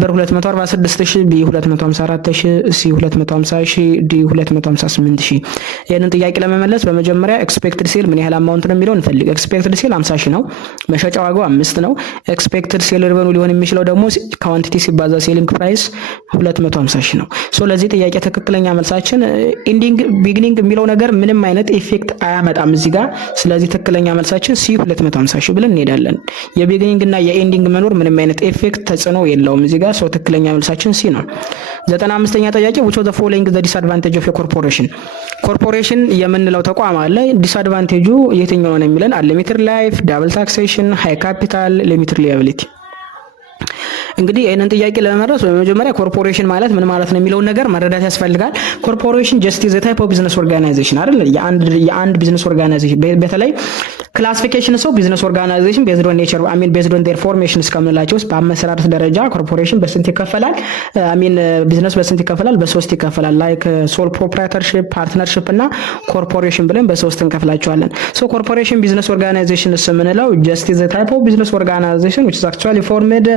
ብር 246,000፣ ቢ 254,000፣ ሲ 250,000፣ ሺህ፣ ዲ 258 ሺህ። ይህንን ጥያቄ ለመመለስ በመጀመሪያ ኤክስፔክትድ ሴል ምን ያህል አማውንት ነው የሚለው እንፈልግ። ኤክስፔክትድ ሴል 50 ሺህ ነው። መሸጫ ዋጋው 5 ነው። ኤክስፔክትድ ሴል ሪቨኑ ሊሆን የሚችለው ደግሞ ኳንቲቲ ሲባዛ ሴሊንግ ፕራይስ 250 ሺህ ነው። ሶ ለዚህ ጥያቄ ትክክለኛ መልሳችን ኢንዲንግ ቢግኒንግ የሚለው ነገር ምንም አይነት ኢፌክት አያመጣም እዚህ ጋር። ስለዚህ ትክክለኛ መልሳችን ሲ 250 ሺህ ብለን እንሄዳለን። የቢግኒንግ እና የኤንዲንግ መኖር ምንም አይነት ኢፌክት ተጽዕኖ የለውም እዚህ ጋር። ሶ ትክክለኛ መልሳችን ሲ ነው። 95ኛ ጥያቄ which of the following is the disadvantage of a corporation? ኮርፖሬሽን የምንለው ተቋም አለ። ዲስአድቫንቴጁ የትኛው ነው የሚለን አንሊሚትድ ላይፍ፣ ዳብል ታክሴሽን፣ ሃይ ካፒታል፣ ሊሚትድ ሊያቢሊቲ። እንግዲህ ይህንን ጥያቄ ለመመለስ በመጀመሪያ ኮርፖሬሽን ማለት ምን ማለት ነው የሚለውን ነገር መረዳት ያስፈልጋል። ኮርፖሬሽን ጀስት ኢዝ ታይፕ ኦፍ ቢዝነስ ኦርጋናይዜሽን አይደል? የአንድ ቢዝነስ ኦርጋናይዜሽን በተለይ ክላሲፊኬሽን ኦፍ ቢዝነስ ኦርጋናይዜሽን ቤዝድ ኦን ኔቸር ቤዝድ ኦን ዴር ፎርሜሽን እስከምንላቸው ውስጥ በአመሰራረት ደረጃ ኮርፖሬሽን በስንት ይከፈላል? ቢዝነስ በስንት ይከፈላል? በሶስት ይከፈላል። ላይክ ሶል ፕሮፕራይተርሺፕ፣ ፓርትነርሺፕ እና ኮርፖሬሽን ብለን በሶስት እንከፍላቸዋለን። ሶ ኮርፖሬሽን ቢዝነስ ኦርጋናይዜሽን የምንለው ጀስት ኢዝ ታይፕ ኦፍ ቢዝነስ ኦርጋናይዜሽን which is actually formed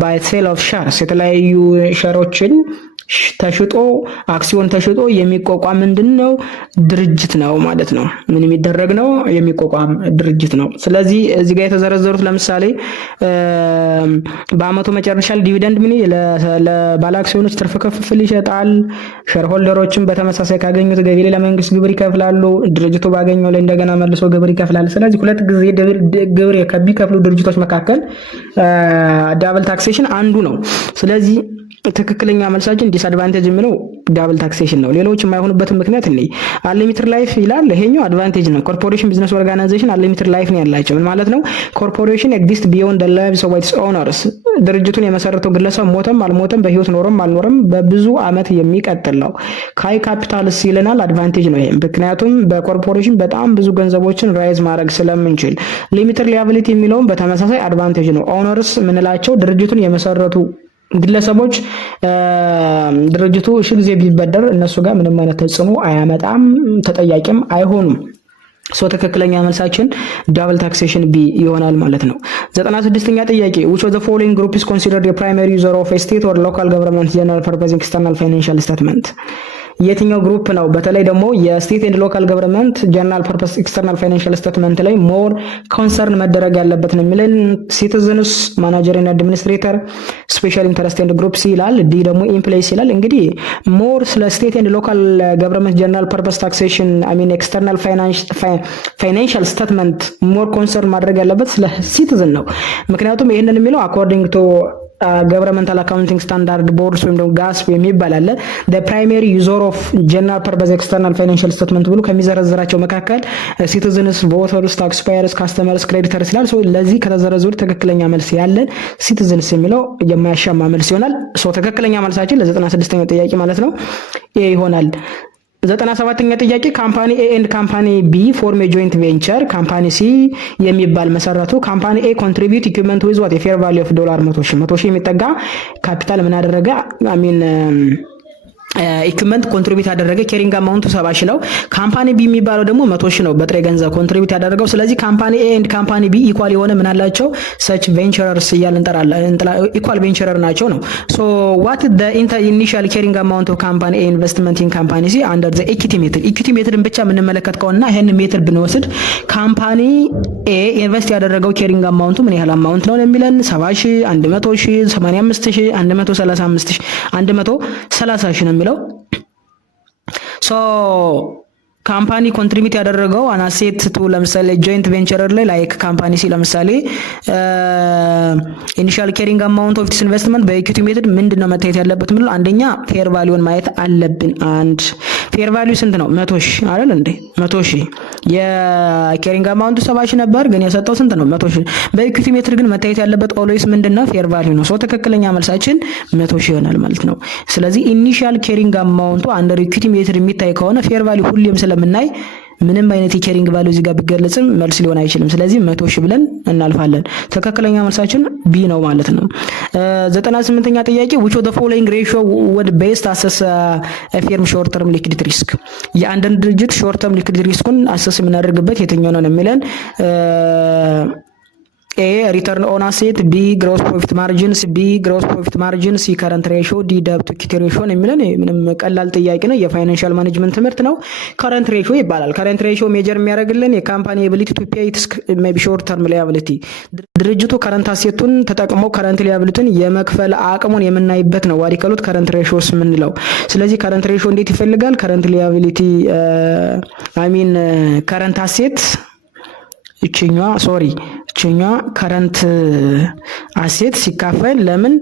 by sale of shares የተለያዩ ሸሮችን ተሽጦ አክሲዮን ተሽጦ የሚቋቋም ምንድነው ድርጅት ነው ማለት ነው። ምን የሚደረግ ነው? የሚቋቋም ድርጅት ነው። ስለዚህ እዚህ ጋር የተዘረዘሩት ለምሳሌ በአመቱ መጨረሻ ዲቪደንድ ምን ለባለ አክሲዮኖች ትርፍ ክፍል ይሸጣል። ሼር ሆልደሮችን በተመሳሳይ ካገኙት ገቢ ላይ ለመንግስት ግብር ይከፍላሉ። ድርጅቱ ባገኘው ላይ እንደገና መልሶ ግብር ይከፍላል። ስለዚህ ሁለት ጊዜ ግብር ከሚከፍሉ ድርጅቶች መካከል ዳብል ታክሴሽን አንዱ ነው። ስለዚህ ትክክለኛ መልሳችን ዲስአድቫንቴጅ የሚለው ዳብል ታክሴሽን ነው። ሌሎች የማይሆኑበት ምክንያት እኔ አንሊሚትድ ላይፍ ይላል። ይሄኛው አድቫንቴጅ ነው። ኮርፖሬሽን ቢዝነስ ኦርጋናይዜሽን አንሊሚትድ ላይፍ ነው ያላቸው። ምን ማለት ነው? ኮርፖሬሽን ኤግዚስት ቢዮንድ ዘ ላይቭስ ኦፍ ኢትስ ኦነርስ። ድርጅቱን የመሰረተው ግለሰብ ሞተም አልሞተም በህይወት ኖረም አልኖረም በብዙ አመት የሚቀጥል ነው። ሃይ ካፒታልስ ይለናል። አድቫንቴጅ ነው ይሄ። ምክንያቱም በኮርፖሬሽን በጣም ብዙ ገንዘቦችን ራይዝ ማድረግ ስለምንችል። ሊሚትድ ሊያቢሊቲ የሚለውም በተመሳሳይ አድቫንቴጅ ነው። ኦነርስ ምንላቸው ድርጅቱን የመሰረቱ ግለሰቦች ድርጅቱ እሺ ጊዜ ቢበደር እነሱ ጋር ምንም አይነት ተጽዕኖ አያመጣም፣ ተጠያቂም አይሆኑም። ሶ ትክክለኛ መልሳችን ዳብል ታክሴሽን ቢ ይሆናል ማለት ነው። 96ኛ ጥያቄ which of the following group is considered a primary user of a state or local government general purpose external financial statement? የትኛው ግሩፕ ነው በተለይ ደግሞ የስቴት ኤንድ ሎካል ገቨርንመንት ጀነራል ፐርፐስ ኤክስተርናል ፋይናንሻል ስቴትመንት ላይ ሞር ኮንሰርን መደረግ ያለበት ነው የሚለን? ሲቲዝንስ፣ ማናጀር ኤንድ አድሚኒስትሬተር፣ ስፔሻል ኢንተረስት ኤንድ ግሩፕስ ይላል። ዲ ደግሞ ኢምፕሎይስ ይላል። እንግዲህ ሞር ስለ ስቴት ኤንድ ሎካል ገቨርንመንት ጀነራል ፐርፐስ ታክሴሽን ኤክስተርናል ፋይናንሻል ስቴትመንት ሞር ኮንሰርን ማድረግ ያለበት ስለ ሲቲዝን ነው። ምክንያቱም ይሄንን የሚለው አኮርዲንግ ቱ ገቨርንመንታል አካውንቲንግ ስታንዳርድ ቦርድስ ወይም ደግሞ ጋስፕ የሚባል አለ። the primary user of general purpose external financial statement ብሎ ከሚዘረዝራቸው መካከል ሲቲዝንስ፣ ቮተርስ፣ ታክስፓየርስ፣ ካስተመርስ፣ ክሬዲተርስ ይላል። ሶ ለዚህ ከተዘረዘሩት ትክክለኛ መልስ ያለን ሲቲዝንስ የሚለው የማያሻማ መልስ ይሆናል። ሶ ትክክለኛ መልሳችን ለ96ኛው ጥያቄ ማለት ነው ኤ ይሆናል። 97ኛ ጥያቄ ካምፓኒ ኤ ኤንድ ካምፓኒ ቢ ፎርም ኤ ጆይንት ቬንቸር ካምፓኒ ሲ የሚባል መሰረቱ። ካምፓኒ ኤ ኮንትሪቢዩት ኢኩዊፕመንት ዊዝ ዋት የፌር ቫልዩ ኦፍ ዶላር 100 ሺህ የሚጠጋ ካፒታል ምን አደረገ? ኢኩዊፕመንት ኮንትሪቢዩት ያደረገ ኬሪንግ አማውንቱ 70 ሺህ ነው። ካምፓኒ ቢ የሚባለው ደግሞ 100 ሺህ ነው በጥሬ ገንዘብ ኮንትሪቢዩት ያደረገው። ስለዚህ ካምፓኒ ኤ ኤንድ ካምፓኒ ቢ ኢኳል የሆነ ምን አላቸው? ሰች ቬንቸረርስ እያልን እንጠራለን። ኢኳል ቬንቸረር ናቸው ነው። ሶ ዋት ዘ ኢኒሺያል ኬሪንግ አማውንት ኦፍ ካምፓኒ ኤ ኢንቨስትመንት ኢን ካምፓኒ ሲ አንደር ዘ ኢኩዊቲ ሜትድ። ኢኩዊቲ ሜትድን ብቻ የምንመለከት ከሆነና ይሄን ሜትድ ብንወስድ ካምፓኒ ኤ ኢንቨስት ያደረገው ኬሪንግ አማውንቱ ምን ያህል አማውንት ነው የሚለን? 70 ሺህ፣ 100 ሺህ፣ 85 ሺህ፣ 135 ሺህ፣ 130 ሺህ ነው የሚለው። ሶ ካምፓኒ ኮንትሪቢዩት ያደረገው አናሴት ቱ ለምሳሌ ጆይንት ቬንቸረር ላይ ላይክ ካምፓኒ ሲ ለምሳሌ ኢኒሺያል ኬሪንግ አማውንት ኦፍ ዲስ ኢንቨስትመንት በኢኩዊቲ ሜትድ ምንድነው መታየት ያለበት? ምን አንደኛ ፌር ቫልዩን ማየት አለብን። አንድ ፌር ቫልዩ ስንት ነው? 100 ሺህ አይደል እንዴ? 100 ሺህ የኬሪንግ አማውንቱ 70 ሺህ ነበር፣ ግን የሰጠው ስንት ነው? 100 ሺህ። በኢኩዊቲ ሜትድ ግን መታየት ያለበት ኦልዌይስ ምንድነው? ፌር ቫልዩ ነው። ሶ ትክክለኛ መልሳችን 100 ሺህ ይሆናል ማለት ነው። ስለዚህ ኢኒሺያል ኬሪንግ አማውንቱ አንደር ኢኩዊቲ ሜትድ የሚታይ ከሆነ ፌር ቫልዩ ሁሌም ስለምናይ ምንም አይነት የኬሪንግ ቫልዩ እዚህ ጋር ቢገለጽም መልስ ሊሆን አይችልም። ስለዚህ 100 ሺህ ብለን እናልፋለን። ትክክለኛ መልሳችን ቢ ነው ማለት ነው። 98ኛ ጥያቄ which of the following ratio would best assess a firm short term liquidity risk? የአንድን ድርጅት ሾርት ተርም ሊኩዊዲቲ ሪስኩን አሰስ የምናደርግበት የትኛው ነው የሚለን? ኤ ሪተርን ኦን አሴት፣ ቢ ግሮስ ፕሮፊት ማርጂንስ፣ ቢ ግሮስ ፕሮፊት ማርጂን፣ ሲ ከረንት ሬሽዮ፣ ዲ ደብት ኢኩዊቲ ሬሽዮ የሚለን ምንም ቀላል ጥያቄ ነው። የፋይናንሻል ማኔጅመንት ትምህርት ነው። ከረንት ሬሽዮ ይባላል። ከረንት ሬሽዮ ሜጀር የሚያደርግልን የካምፓኒ ኤቢሊቲ ቱ ፔይ ሜይ ቢ ሾርት ተርም ሊያቢሊቲ፣ ድርጅቱ ከረንት አሴቱን ተጠቅሞ ከረንት ሊያቢሊቲን የመክፈል አቅሙን የምናይበት ነው። ዋዲ ከሉት ከረንት ሬሽዮስ የምንለው። ስለዚህ ከረንት ሬሽዮ እንዴት ይፈልጋል? ከረንት ሊያቢሊቲ ከረንት አሴት ይችኛዋ ከረንት አሴት ሲካፈል ለምን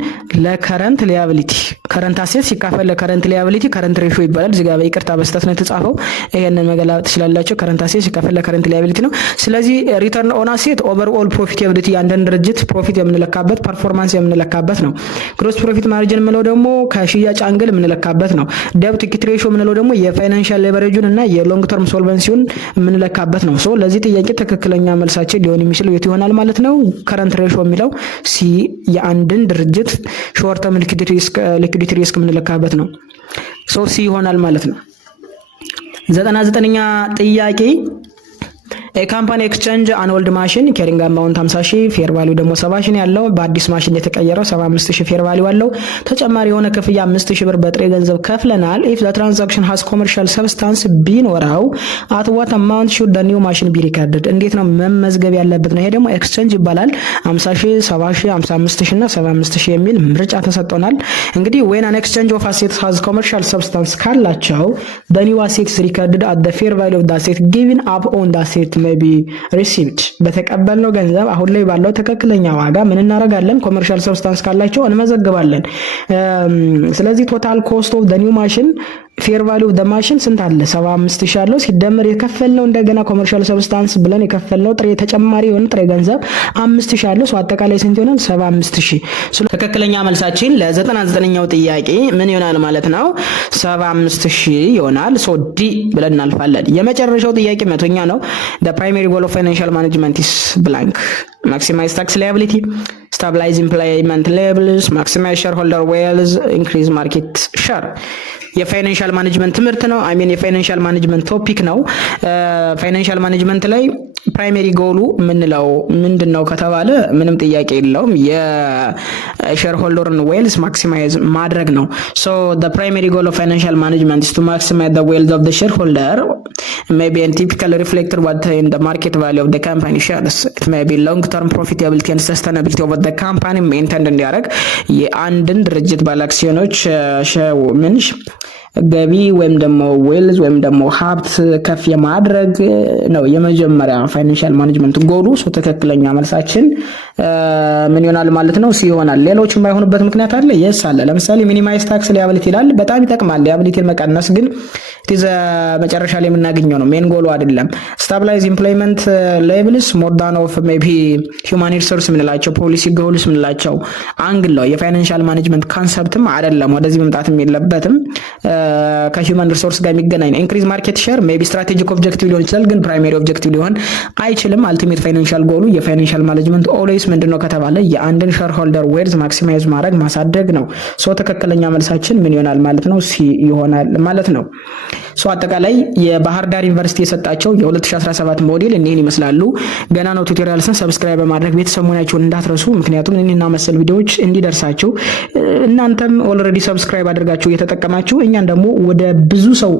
ለከረንት ሊያቢሊቲ፣ ከረንት አሴት ሲካፈል ለከረንት ሊያቢሊቲ ከረንት ሬሾ ይባላል። እዚህ ጋር በይቅርታ በስተት ነው የተጻፈው። ይሄንን መገላበጥ ትችላላችሁ። ከረንት አሴት ሲካፈል ለከረንት ሊያቢሊቲ ነው። ስለዚህ ሪተርን ኦን አሴት ኦቨርኦል ፕሮፊታቢሊቲ፣ አንድን ድርጅት ፕሮፊት የምንለካበት ፐርፎርማንስ የምንለካበት ነው። ግሮስ ፕሮፊት ማርጂን የምንለው ደግሞ ከሽያጭ አንግል የምንለካበት ነው። ደብት ኢኩዊቲ ሬሾ የምንለው ደግሞ የፋይናንሻል ሌቨሬጁን እና የሎንግ ተርም ሶልቨንሲውን የምንለካበት ነው። ሶ ለዚህ ጥያቄ ትክክለኛ መልሳችን ሊሆን የሚችለው የት ይሆናል ማለት ነው? ከረንት ሬሾ የሚለው ሲ የአንድን ድርጅት ሾርት ተርም ሊኩዊዲቲ ሪስክ የምንለካበት ነው። ሶ ሲ ይሆናል ማለት ነው። 99ኛ ጥያቄ ካምፓኒ ኤክስቼንጅ አን ኦልድ ማሽን ኬሪንግ አማውንት 50,000 ፌር ቫልዩ ደግሞ 70,000 ያለው በአዲስ ማሽን የተቀየረው 75,000 ፌር ቫልዩ አለው። ተጨማሪ የሆነ ክፍያ 5,000 ብር በጥሬ ገንዘብ ከፍለናል። ኢፍ ዘ ትራንዛክሽን ሃዝ ኮመርሻል ሰብስታንስ ቢኖረው አት ዋት አማውንት ሹድ ዘ ኒው ማሽን ቢ ሪከርድድ፣ እንዴት ነው መመዝገብ ያለበት ነው። ይሄ ደግሞ ኤክስቼንጅ ይባላል። 50,000 70,000 55,000 እና 75,000 የሚል ምርጫ ተሰጥቶናል። እንግዲህ when an exchange of assets has commercial substance ካላቸው the new assets recorded at the fair value of the asset given up on the asset may be received፣ በተቀበልነው ገንዘብ አሁን ላይ ባለው ትክክለኛ ዋጋ ምን እናደርጋለን? ኮመርሻል ሰብስታንስ ካላቸው እንመዘግባለን። ስለዚህ ቶታል ኮስት ኦፍ ዘ ኒው ማሽን ፌር ቫልዩ ኦፍ ዘ ማሽን ስንት አለ? 75,000 አለው። ሲደመር የከፈልነው እንደገና ኮመርሻል ሰብስታንስ ብለን የከፈልነው ጥሬ ተጨማሪ የሆነ ጥሬ ገንዘብ 5,000 አለው። ሶ አጠቃላይ ስንት ይሆናል? 75,000። ትክክለኛ መልሳችን ለ99ኛው ጥያቄ ምን ይሆናል ማለት ነው? 75,000 ይሆናል። ሶ ዲ ብለን እናልፋለን። የመጨረሻው ጥያቄ 100ኛ ነው። the primary goal of financial management is blank: maximize tax liability, stabilize employment levels, maximize shareholder wealth, increase market share። የፋይናንሻል ማኔጅመንት ትምህርት ነው። የፋይናንሻል ማኔጅመንት ቶፒክ ነው። ፋይናንሻል ማኔጅመንት ላይ ፕራይመሪ ጎሉ ምንለው ምንድነው ከተባለ ምንም ጥያቄ የለውም፣ የሼርሆልደርን ዌልዝ ማክሲማይዝ ማድረግ ነው። ሶ the primary goal of financial management is to maximize the wealth of the shareholder, maybe and typically reflected what in the market value of the company shares. It may be long term profitability and sustainability of the company maintained እንዲያደርግ የአንድን ድርጅት ባለአክሲዮኖች ገቢ ወይም ደግሞ ዌልዝ ወይም ደግሞ ሀብት ከፍ የማድረግ ነው የመጀመሪያ ፋይናንሻል ማኔጅመንት ጎሉ። ሶ ትክክለኛ መልሳችን ምን ይሆናል ማለት ነው? ሲ ይሆናል። ሌሎች የማይሆኑበት ምክንያት አለ? የስ አለ። ለምሳሌ ሚኒማይዝ ታክስ ሊያቢሊቲ ይላል። በጣም ይጠቅማል ሊያቢሊቲን መቀነስ፣ ግን ቲዘ መጨረሻ ላይ የምናገኘው ነው፣ ሜን ጎሉ አይደለም። ስታብላይዝ ኢምፕሎይመንት ሌቭልስ ሞር ዳን ኦፍ ሜቢ ሂውማን ሪሶርስ ምንላቸው ፖሊሲ ጎልስ ምንላቸው አንግል ነው። የፋይናንሻል ማኔጅመንት ኮንሰፕትም አይደለም፣ ወደዚህ መምጣትም የለበትም። ከሂውማን ሪሶርስ ጋር የሚገናኝ ነው። ኢንክሪዝ ማርኬት ሼር ሜቢ ስትራቴጂክ ኦብጀክቲቭ ሊሆን ይችላል፣ ግን ፕራይመሪ ኦብጀክቲቭ ሊሆን አይችልም። አልቲሜት ፋይናንሻል ጎሉ የፋይናንሻል ማኔጅመንት ኦልዌይስ ምንድነው ከተባለ የአንድን ሼርሆልደር ዌልዝ ማክሲማይዝ ማድረግ ማሳደግ ነው። ሶ ትክክለኛ መልሳችን ምን ይሆናል ማለት ነው? ሲ ይሆናል ማለት ነው። ሶ አጠቃላይ የባህር ዳር ዩኒቨርሲቲ የሰጣቸው የ2017 ሞዴል እነዚህን ይመስላሉ። ገና ነው። ቱቶሪያልስን ሰብስክራይብ በማድረግ ቤተሰብ መሆናችሁን እንዳትረሱ፣ ምክንያቱም እኔና መሰል ቪዲዮዎች እንዲደርሳችሁ እናንተም ኦልሬዲ ሰብስክራይብ አድርጋችሁ እየተጠቀማችሁ እኛን ደግሞ ወደ ብዙ ሰው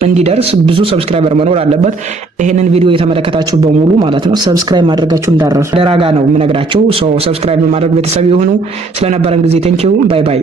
እንዲደርስ ብዙ ሰብስክራይበር መኖር አለበት። ይሄንን ቪዲዮ የተመለከታችሁ በሙሉ ማለት ነው ሰብስክራይብ ማድረጋችሁ እንዳትረሱ። ደራጋ ነው የምነግራችሁ። ሶ ሰብስክራይብ በማድረግ ቤተሰብ ይሁኑ። ስለነበረን ጊዜ ቴንኪው። ባይ ባይ።